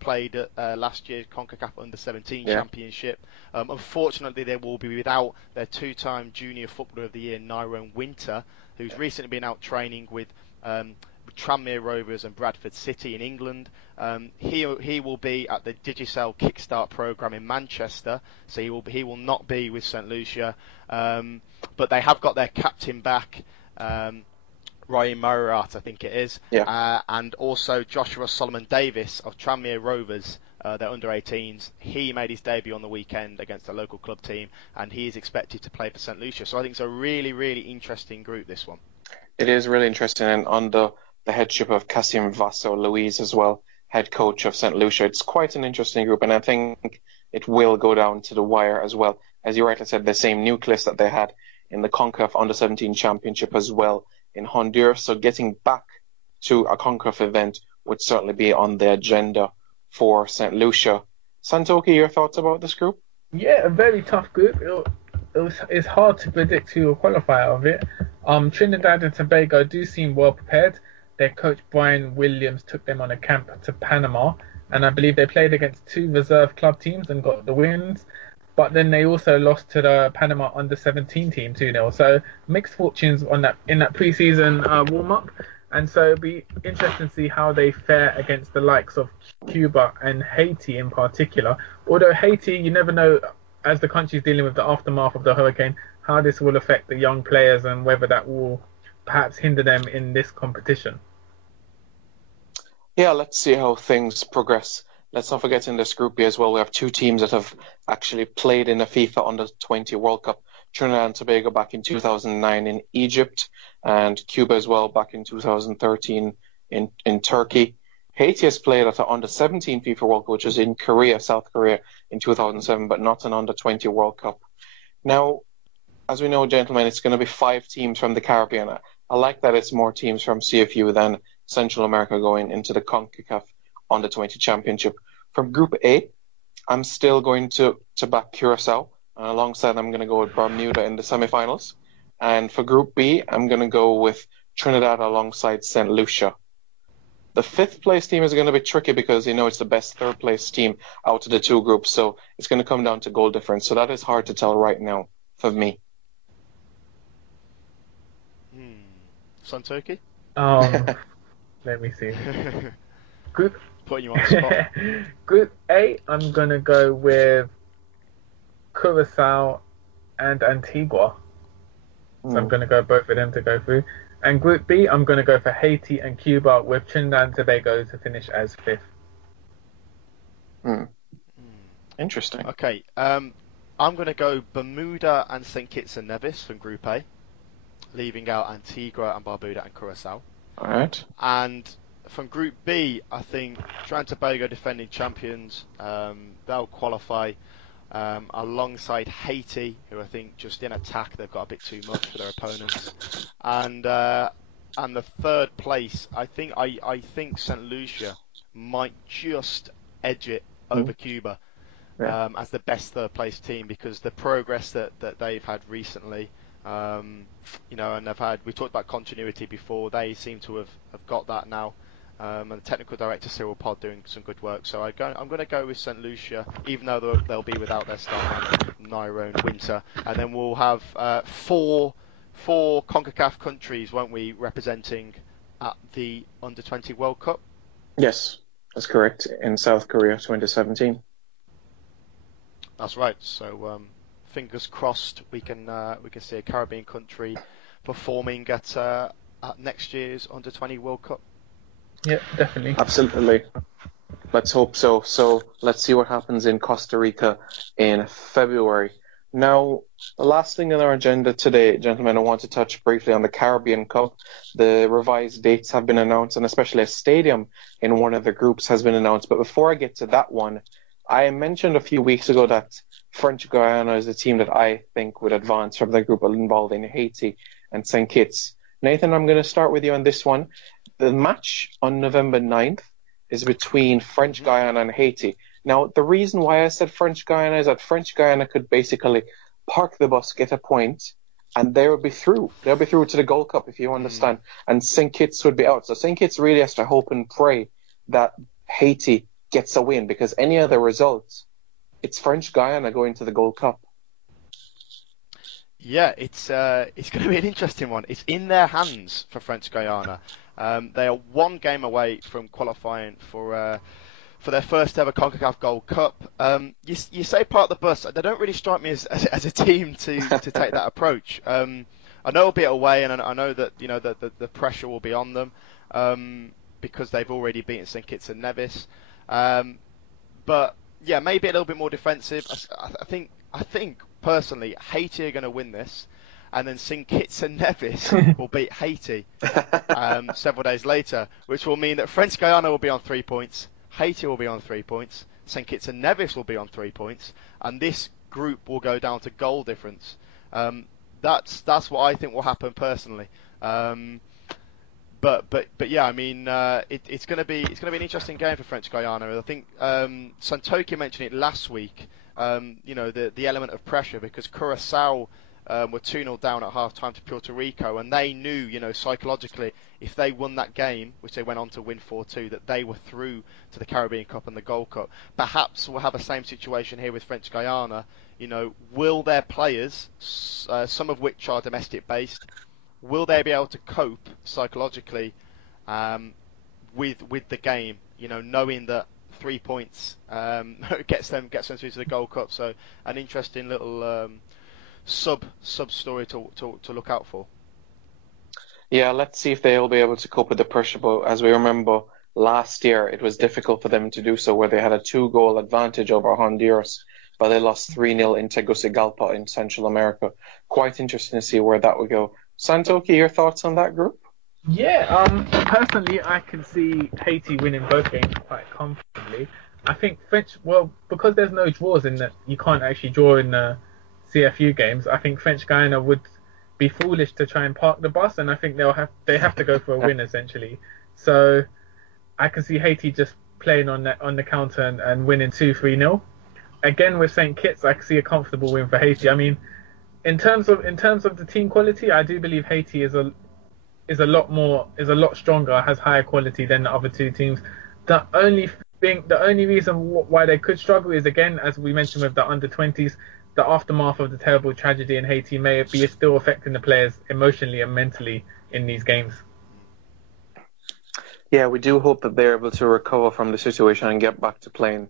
played at last year's CONCACAF Under-17 Championship. Unfortunately, they will be without their 2-time Junior Footballer of the Year, Nyron Winter, who's recently been out training with Tranmere Rovers and Bradford City in England. He will be at the Digicel Kickstart programme in Manchester, so he will not be with St. Lucia. But they have got their captain back, Ryan Murrat, I think it is, and also Joshua Solomon Davis of Tranmere Rovers, their under-18s. He made his debut on the weekend against a local club team, and he is expected to play for St. Lucia. So I think it's a really, really interesting group, this one. It is really interesting, and under the headship of Cassim Vasso Louise as well, head coach of St. Lucia. It's quite an interesting group, and I think it will go down to the wire as well. As you rightly said, the same nucleus that they had in the CONCACAF Under-17 Championship as well in Honduras. So getting back to a CONCACAF event would certainly be on the agenda for St. Lucia. Santokie, your thoughts about this group? Yeah, a very tough group. It's hard to predict who will qualify out of it. Trinidad and Tobago do seem well prepared. Their coach Brian Williams took them on a camp to Panama, and I believe they played against two reserve club teams and got the wins. But then they also lost to the Panama under 17 team 2-0. So mixed fortunes on that in that preseason warm up. And so it'll be interesting to see how they fare against the likes of Cuba and Haiti in particular. Although Haiti, you never know, as the country's dealing with the aftermath of the hurricane, how this will affect the young players and whether that will perhaps hinder them in this competition. Yeah, let's see how things progress. Let's not forget in this group B as well, we have two teams that have actually played in the FIFA Under-20 World Cup. Trinidad and Tobago back in 2009 in Egypt, and Cuba as well back in 2013 in Turkey. Haiti has played at the Under-17 FIFA World Cup, which was in Korea, South Korea, in 2007, but not an Under-20 World Cup. Now, as we know, gentlemen, it's going to be 5 teams from the Caribbean. I like that it's more teams from CFU than Central America going into the CONCACAF Under-20 Championship. From Group A, I'm still going to back Curacao. And alongside, I'm going to go with Bermuda in the semifinals. And for Group B, I'm going to go with Trinidad alongside St. Lucia. The 5th place team is going to be tricky because, it's the best 3rd place team out of the 2 groups. So it's going to come down to goal difference. So that is hard to tell right now for me. Santokie? Let me see. Group Putting you on the spot. Group A, I'm going to go with Curacao and Antigua. So I'm going to go both of them to go through. And Group B, I'm going to go for Haiti and Cuba with Trinidad and Tobago to finish as 5th. Interesting. Okay, I'm going to go Bermuda and St. Kitts and Nevis from Group A, leaving out Antigua and Barbuda and Curacao. All right. And from Group B, I think Trinidad and Tobago, defending champions, they'll qualify alongside Haiti, who I think just in attack they've got a bit too much for their opponents. And the 3rd place, I think St. Lucia might just edge it over Cuba as the best 3rd place team, because the progress that they've had recently, and we talked about continuity before, they seem to have got that now. And the technical director Cyril Pod doing some good work. So I'm going to go with St. Lucia, even though they'll be without their star Nairo and Winter. And then we'll have 4 CONCACAF countries, won't we, representing at the Under-20 World Cup? Yes, that's correct. In South Korea, 2017. That's right. So fingers crossed we can see a Caribbean country performing at next year's Under-20 World Cup. Yeah, definitely. Absolutely. Let's hope so. So let's see what happens in Costa Rica in February. Now, the last thing on our agenda today, gentlemen, I want to touch briefly on the Caribbean Cup. The revised dates have been announced, and especially a stadium in one of the groups has been announced. But before I get to that one, I mentioned a few weeks ago that French Guiana is a team that I think would advance from the group involving Haiti and St. Kitts. Nathan, I'm going to start with you on this one. The match on November 9th is between French Guiana and Haiti. Now, the reason why I said French Guiana is that French Guiana could basically park the bus, get a point, and they would be through. They'll be through to the Gold Cup, if you understand. And St. Kitts would be out. So St. Kitts really has to hope and pray that Haiti gets a win, because any other results, it's French Guiana going to the Gold Cup. Yeah, it's going to be an interesting one. It's in their hands for French Guiana. They are 1 game away from qualifying for their first ever CONCACAF Gold Cup. You say part of the bus. They don't really strike me as a team to take that approach. I know it'll be away, and I know that the pressure will be on them because they've already beaten St. Kitts and Nevis. But yeah, maybe a little bit more defensive. I think personally, Haiti are going to win this, and then St. Kitts and Nevis will beat Haiti several days later, which will mean that French Guiana will be on 3 points, Haiti will be on 3 points, St. Kitts and Nevis will be on 3 points, and this group will go down to goal difference. That's what I think will happen personally. But yeah, I mean, it's going to be an interesting game for French Guiana. I think Santokie mentioned it last week. The element of pressure, because Curacao were 2-0 down at half time to Puerto Rico, and they knew, psychologically, if they won that game, which they went on to win 4-2, that they were through to the Caribbean Cup and the Gold Cup. Perhaps we'll have the same situation here with French Guiana. Will their players, some of which are domestic based, will they be able to cope psychologically with the game? Knowing that 3 points gets them through to the Gold Cup. So an interesting little sub story to look out for. Yeah, let's see if they'll be able to cope with the pressure. But as we remember, last year it was difficult for them to do so, where they had a 2-goal advantage over Honduras, but they lost 3-0 in Tegucigalpa in Central America. Quite interesting to see where that would go. Santokie, your thoughts on that group? Yeah, personally, I can see Haiti winning both games quite comfortably. I think because there's no draws in that, you can't actually draw in the CFU games. I think French Guiana would be foolish to try and park the bus, and I think they have to go for a win essentially. So I can see Haiti just playing on the counter and winning 2-3-0. Again with St. Kitts, I can see a comfortable win for Haiti. I mean, in terms of the team quality, I do believe Haiti is a lot stronger, has higher quality than the other two teams. The only reason why they could struggle is, again, as we mentioned with the under-20s, the aftermath of the terrible tragedy in Haiti may be still affecting the players emotionally and mentally in these games. Yeah, we do hope that they're able to recover from the situation and get back to playing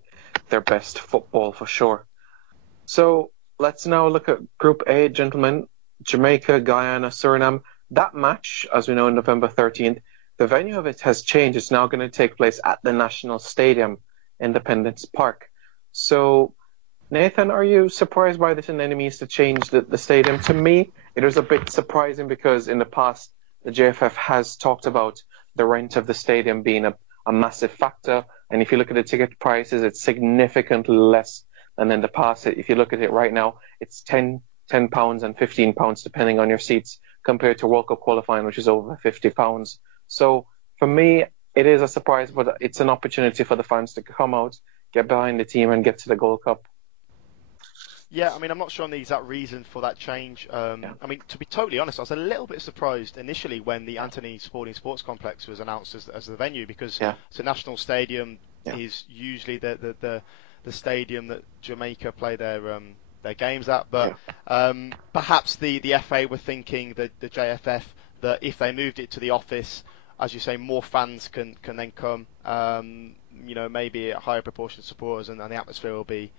their best football for sure. So let's now look at Group A, gentlemen. Jamaica, Guyana, Suriname. That match, as we know, on November 13th, the venue of it has changed. It's now going to take place at the National Stadium, Independence Park. So, Nathan, are you surprised by this in any means to change the stadium? To me, it was a bit surprising because in the past, the JFF has talked about the rent of the stadium being a massive factor. And if you look at the ticket prices, it's significantly less than in the past. If you look at it right now, it's £10 and £15 depending on your seats, compared to World Cup qualifying, which is over £50. So for me, it is a surprise, but it's an opportunity for the fans to come out, get behind the team and get to the Gold Cup. Yeah, I mean, I'm not sure on the exact reason for that change. I mean, to be totally honest, I was a little bit surprised initially when the Anthony Sports Complex was announced as the venue, because it's a national stadium, is usually the stadium that Jamaica play their games at. But perhaps the FA were thinking, the JFF, that if they moved it to the office, as you say, more fans can then come. Maybe a higher proportion of supporters, and the atmosphere will be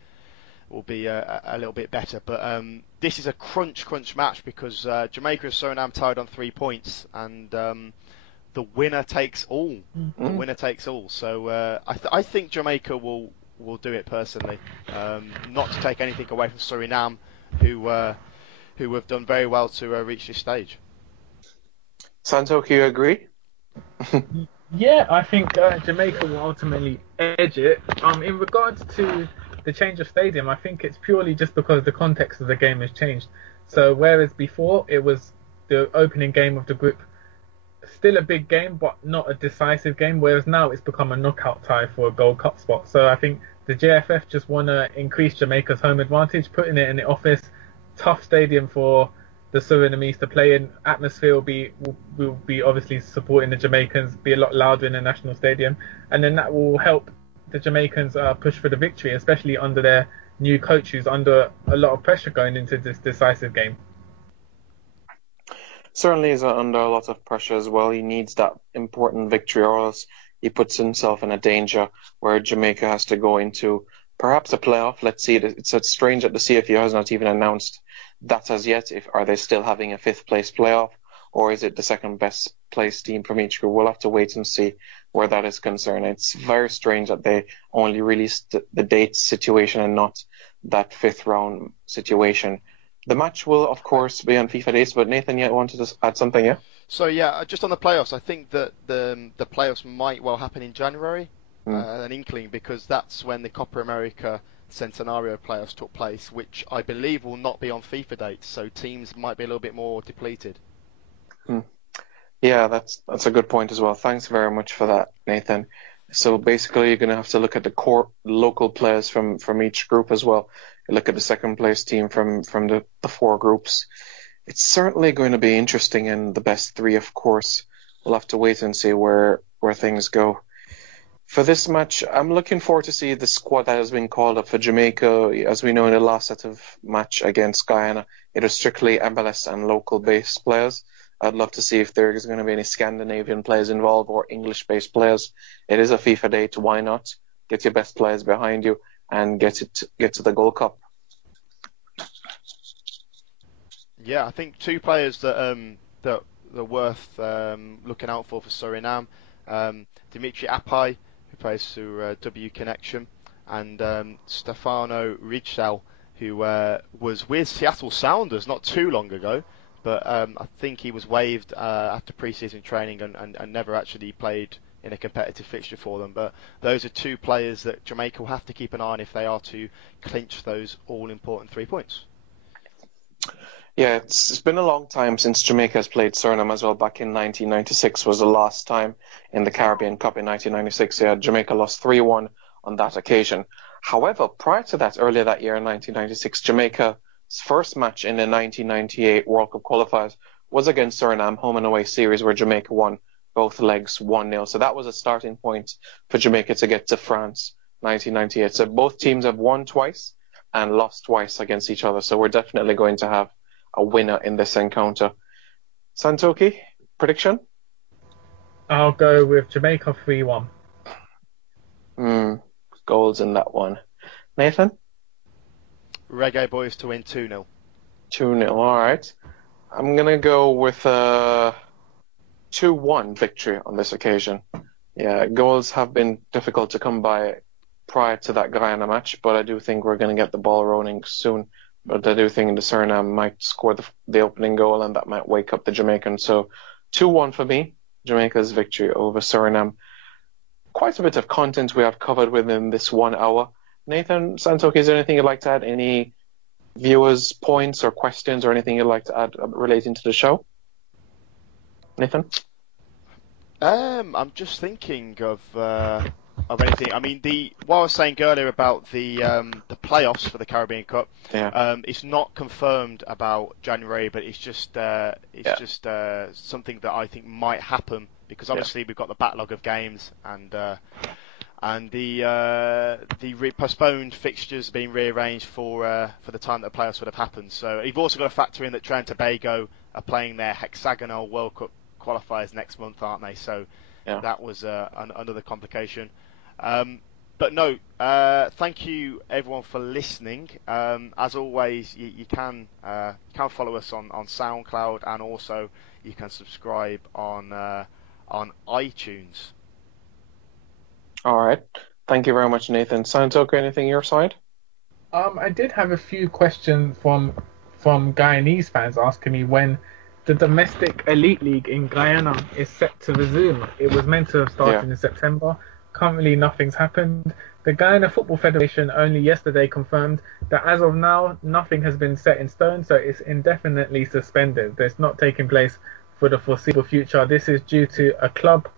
a little bit better. But this is a crunch match because Jamaica and Suriname tied on 3 points, and the winner takes all. Mm-hmm. The winner takes all. So I think Jamaica will do it personally. Not to take anything away from Suriname, who have done very well to reach this stage. Santokie, you agree? Yeah, I think Jamaica will ultimately edge it. In regards to the change of stadium, I think it's purely just because the context of the game has changed. So whereas before it was the opening game of the group, still a big game but not a decisive game, whereas now it's become a knockout tie for a Gold Cup spot. So I think the JFF just want to increase Jamaica's home advantage, putting it in the office. Tough stadium for the Surinamese to play in. Atmosphere will be obviously supporting the Jamaicans, be a lot louder in the national stadium, and then that will help the Jamaicans push for the victory, especially under their new coach, who's under a lot of pressure going into this decisive game. Certainly is under a lot of pressure as well. He needs that important victory, or else he puts himself in a danger where Jamaica has to go into perhaps a playoff. Let's see. It's strange that the CFU has not even announced that as yet. Are they still having a fifth place playoff, or is it the second best place team from each group? We'll have to wait and see where that is concerned. It's very strange that they only released the date situation and not that fifth round situation. The match will, of course, be on FIFA days, but Nathan, you wanted to add something, yeah? So, yeah, just on the playoffs, I think that the playoffs might well happen in January, an inkling, because that's when the Copa America Centenario playoffs took place, which I believe will not be on FIFA dates, so teams might be a little bit more depleted. Yeah, that's a good point as well. Thanks very much for that, Nathan. So basically, you're going to have to look at the core local players from each group as well. You look at the second place team from the four groups. It's certainly going to be interesting in the best three, of course. We'll have to wait and see where things go. For this match, I'm looking forward to see the squad that has been called up for Jamaica. As we know in the last set of match against Guyana, it is strictly MLS and local-based players. I'd love to see if there's going to be any Scandinavian players involved or English-based players. It is a FIFA date, why not? Get your best players behind you and get to the Gold Cup. Yeah, I think two players that are worth looking out for Suriname. Dimitri Apai, who plays through W Connection, and Stefano Rijsel, who was with Seattle Sounders not too long ago, but I think he was waived after pre-season training and never actually played in a competitive fixture for them. But those are two players that Jamaica will have to keep an eye on if they are to clinch those all-important 3 points. Yeah, it's been a long time since Jamaica has played Suriname as well. Back in 1996 was the last time in the Caribbean Cup in 1996. Yeah, Jamaica lost 3-1 on that occasion. However, prior to that, earlier that year in 1996, Jamaica's first match in the 1998 World Cup qualifiers was against Suriname, home and away series where Jamaica won both legs 1-0. So that was a starting point for Jamaica to get to France 1998. So both teams have won twice and lost twice against each other. So we're definitely going to have a winner in this encounter. Santokie, prediction? I'll go with Jamaica 3-1. Goals in that one. Nathan? Reggae Boyz to win 2-0. 2-0, all right. I'm going to go with a 2-1 victory on this occasion. Yeah, goals have been difficult to come by prior to that Guyana match, but I do think we're going to get the ball rolling soon. But I do think the Suriname might score the opening goal, and that might wake up the Jamaicans. So 2-1 for me, Jamaica's victory over Suriname. Quite a bit of content we have covered within this 1 hour. Nathan, Santokie, is there anything you'd like to add? Any viewers' points or questions or anything you'd like to add relating to the show? Nathan? I'm just thinking of anything. I mean, what I was saying earlier about the playoffs for the Caribbean Cup, it's not confirmed about January, but it's just something that I think might happen because obviously we've got the backlog of games and the postponed fixtures being rearranged for the time that the playoffs would have happened. So you've also got to factor in that Trinidad and Tobago are playing their hexagonal World Cup qualifiers next month, aren't they? So that was another complication. But no, thank you everyone for listening. As always, you can follow us on SoundCloud, and also you can subscribe on iTunes. All right. Thank you very much, Nathan. Santokie, anything your side? I did have a few questions from Guyanese fans asking me when the domestic elite league in Guyana is set to resume. It was meant to have started in September. Currently, nothing's happened. The Guyana Football Federation only yesterday confirmed that as of now, nothing has been set in stone, so it's indefinitely suspended. It's not taking place for the foreseeable future. This is due to a club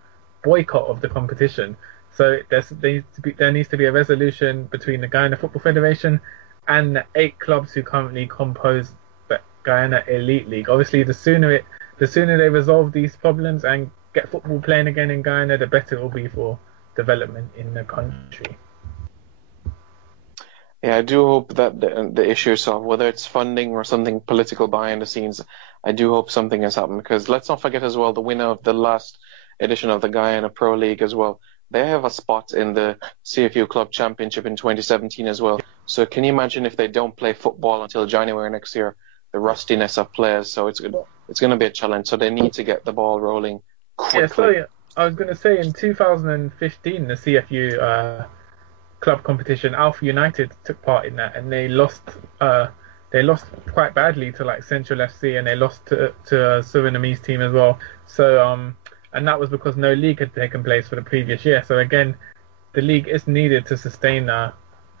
boycott of the competition. So there needs to be a resolution between the Guyana Football Federation and the 8 clubs who currently compose the Guyana Elite League. Obviously, the sooner they resolve these problems and get football playing again in Guyana, the better it will be for development in the country. Yeah, I do hope that the issue is solved, whether it's funding or something political behind the scenes. I do hope something has happened, because let's not forget as well the winner of the last edition of the Guyana Pro League as well. They have a spot in the CFU Club Championship in 2017 as well. So can you imagine if they don't play football until January next year, the rustiness of players? So it's going to be a challenge. So they need to get the ball rolling quickly. Yeah, I was going to say in 2015, the CFU club competition, Alpha United took part in that, and they lost quite badly to like Central FC, and they lost to a Surinamese team as well. So and that was because no league had taken place for the previous year. So again, the league is needed to sustain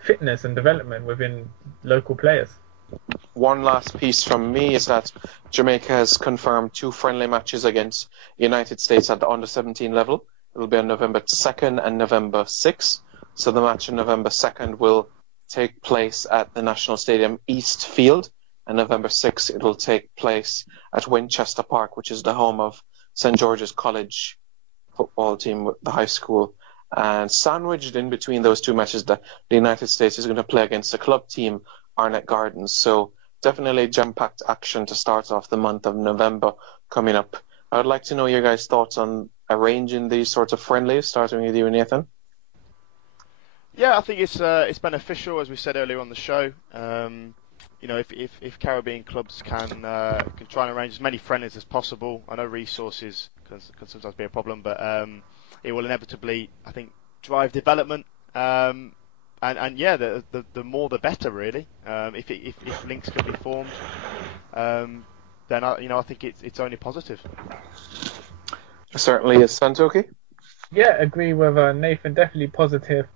fitness and development within local players. one last piece from me is that Jamaica has confirmed 2 friendly matches against the United States at the under-17 level. It will be on November 2nd and November 6th. So the match on November 2nd will take place at the National Stadium East Field, and November 6th it will take place at Winchester Park, which is the home of St. George's College football team, the high school. And sandwiched in between those 2 matches, the United States is going to play against the club team, Arnett Gardens. So definitely jam-packed action to start off the month of November coming up. I would like to know your guys' thoughts on arranging these sorts of friendlies, starting with you, Nathan. Yeah, I think it's beneficial, as we said earlier on the show. If Caribbean clubs can try and arrange as many friendlies as possible. I know resources can sometimes be a problem, but it will inevitably, I think, drive development. The more the better, really. If links can be formed, then I think it's only positive. Certainly is. Santokie? Yeah, agree with Nathan. Definitely positive.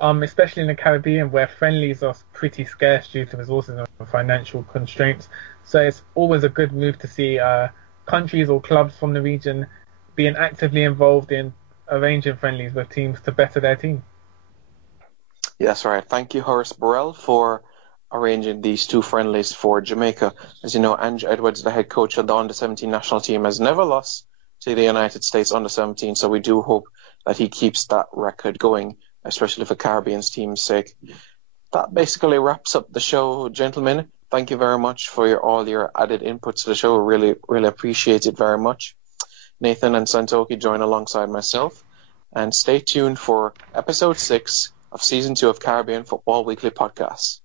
Especially in the Caribbean, where friendlies are pretty scarce due to resources and financial constraints. So it's always a good move to see countries or clubs from the region being actively involved in arranging friendlies with teams to better their team. Yes, right. Thank you, Horace Burrell, for arranging these 2 friendlies for Jamaica. As you know, Andrew Edwards, the head coach of the under-17 national team, has never lost to the United States under-17, so we do hope that he keeps that record going, especially for Caribbean's team's sake. That basically wraps up the show, gentlemen. Thank you very much for all your added input to the show. Really, really appreciate it very much. Nathan and Santokie join alongside myself. And stay tuned for episode 6 of season 2 of Caribbean Football Weekly Podcast.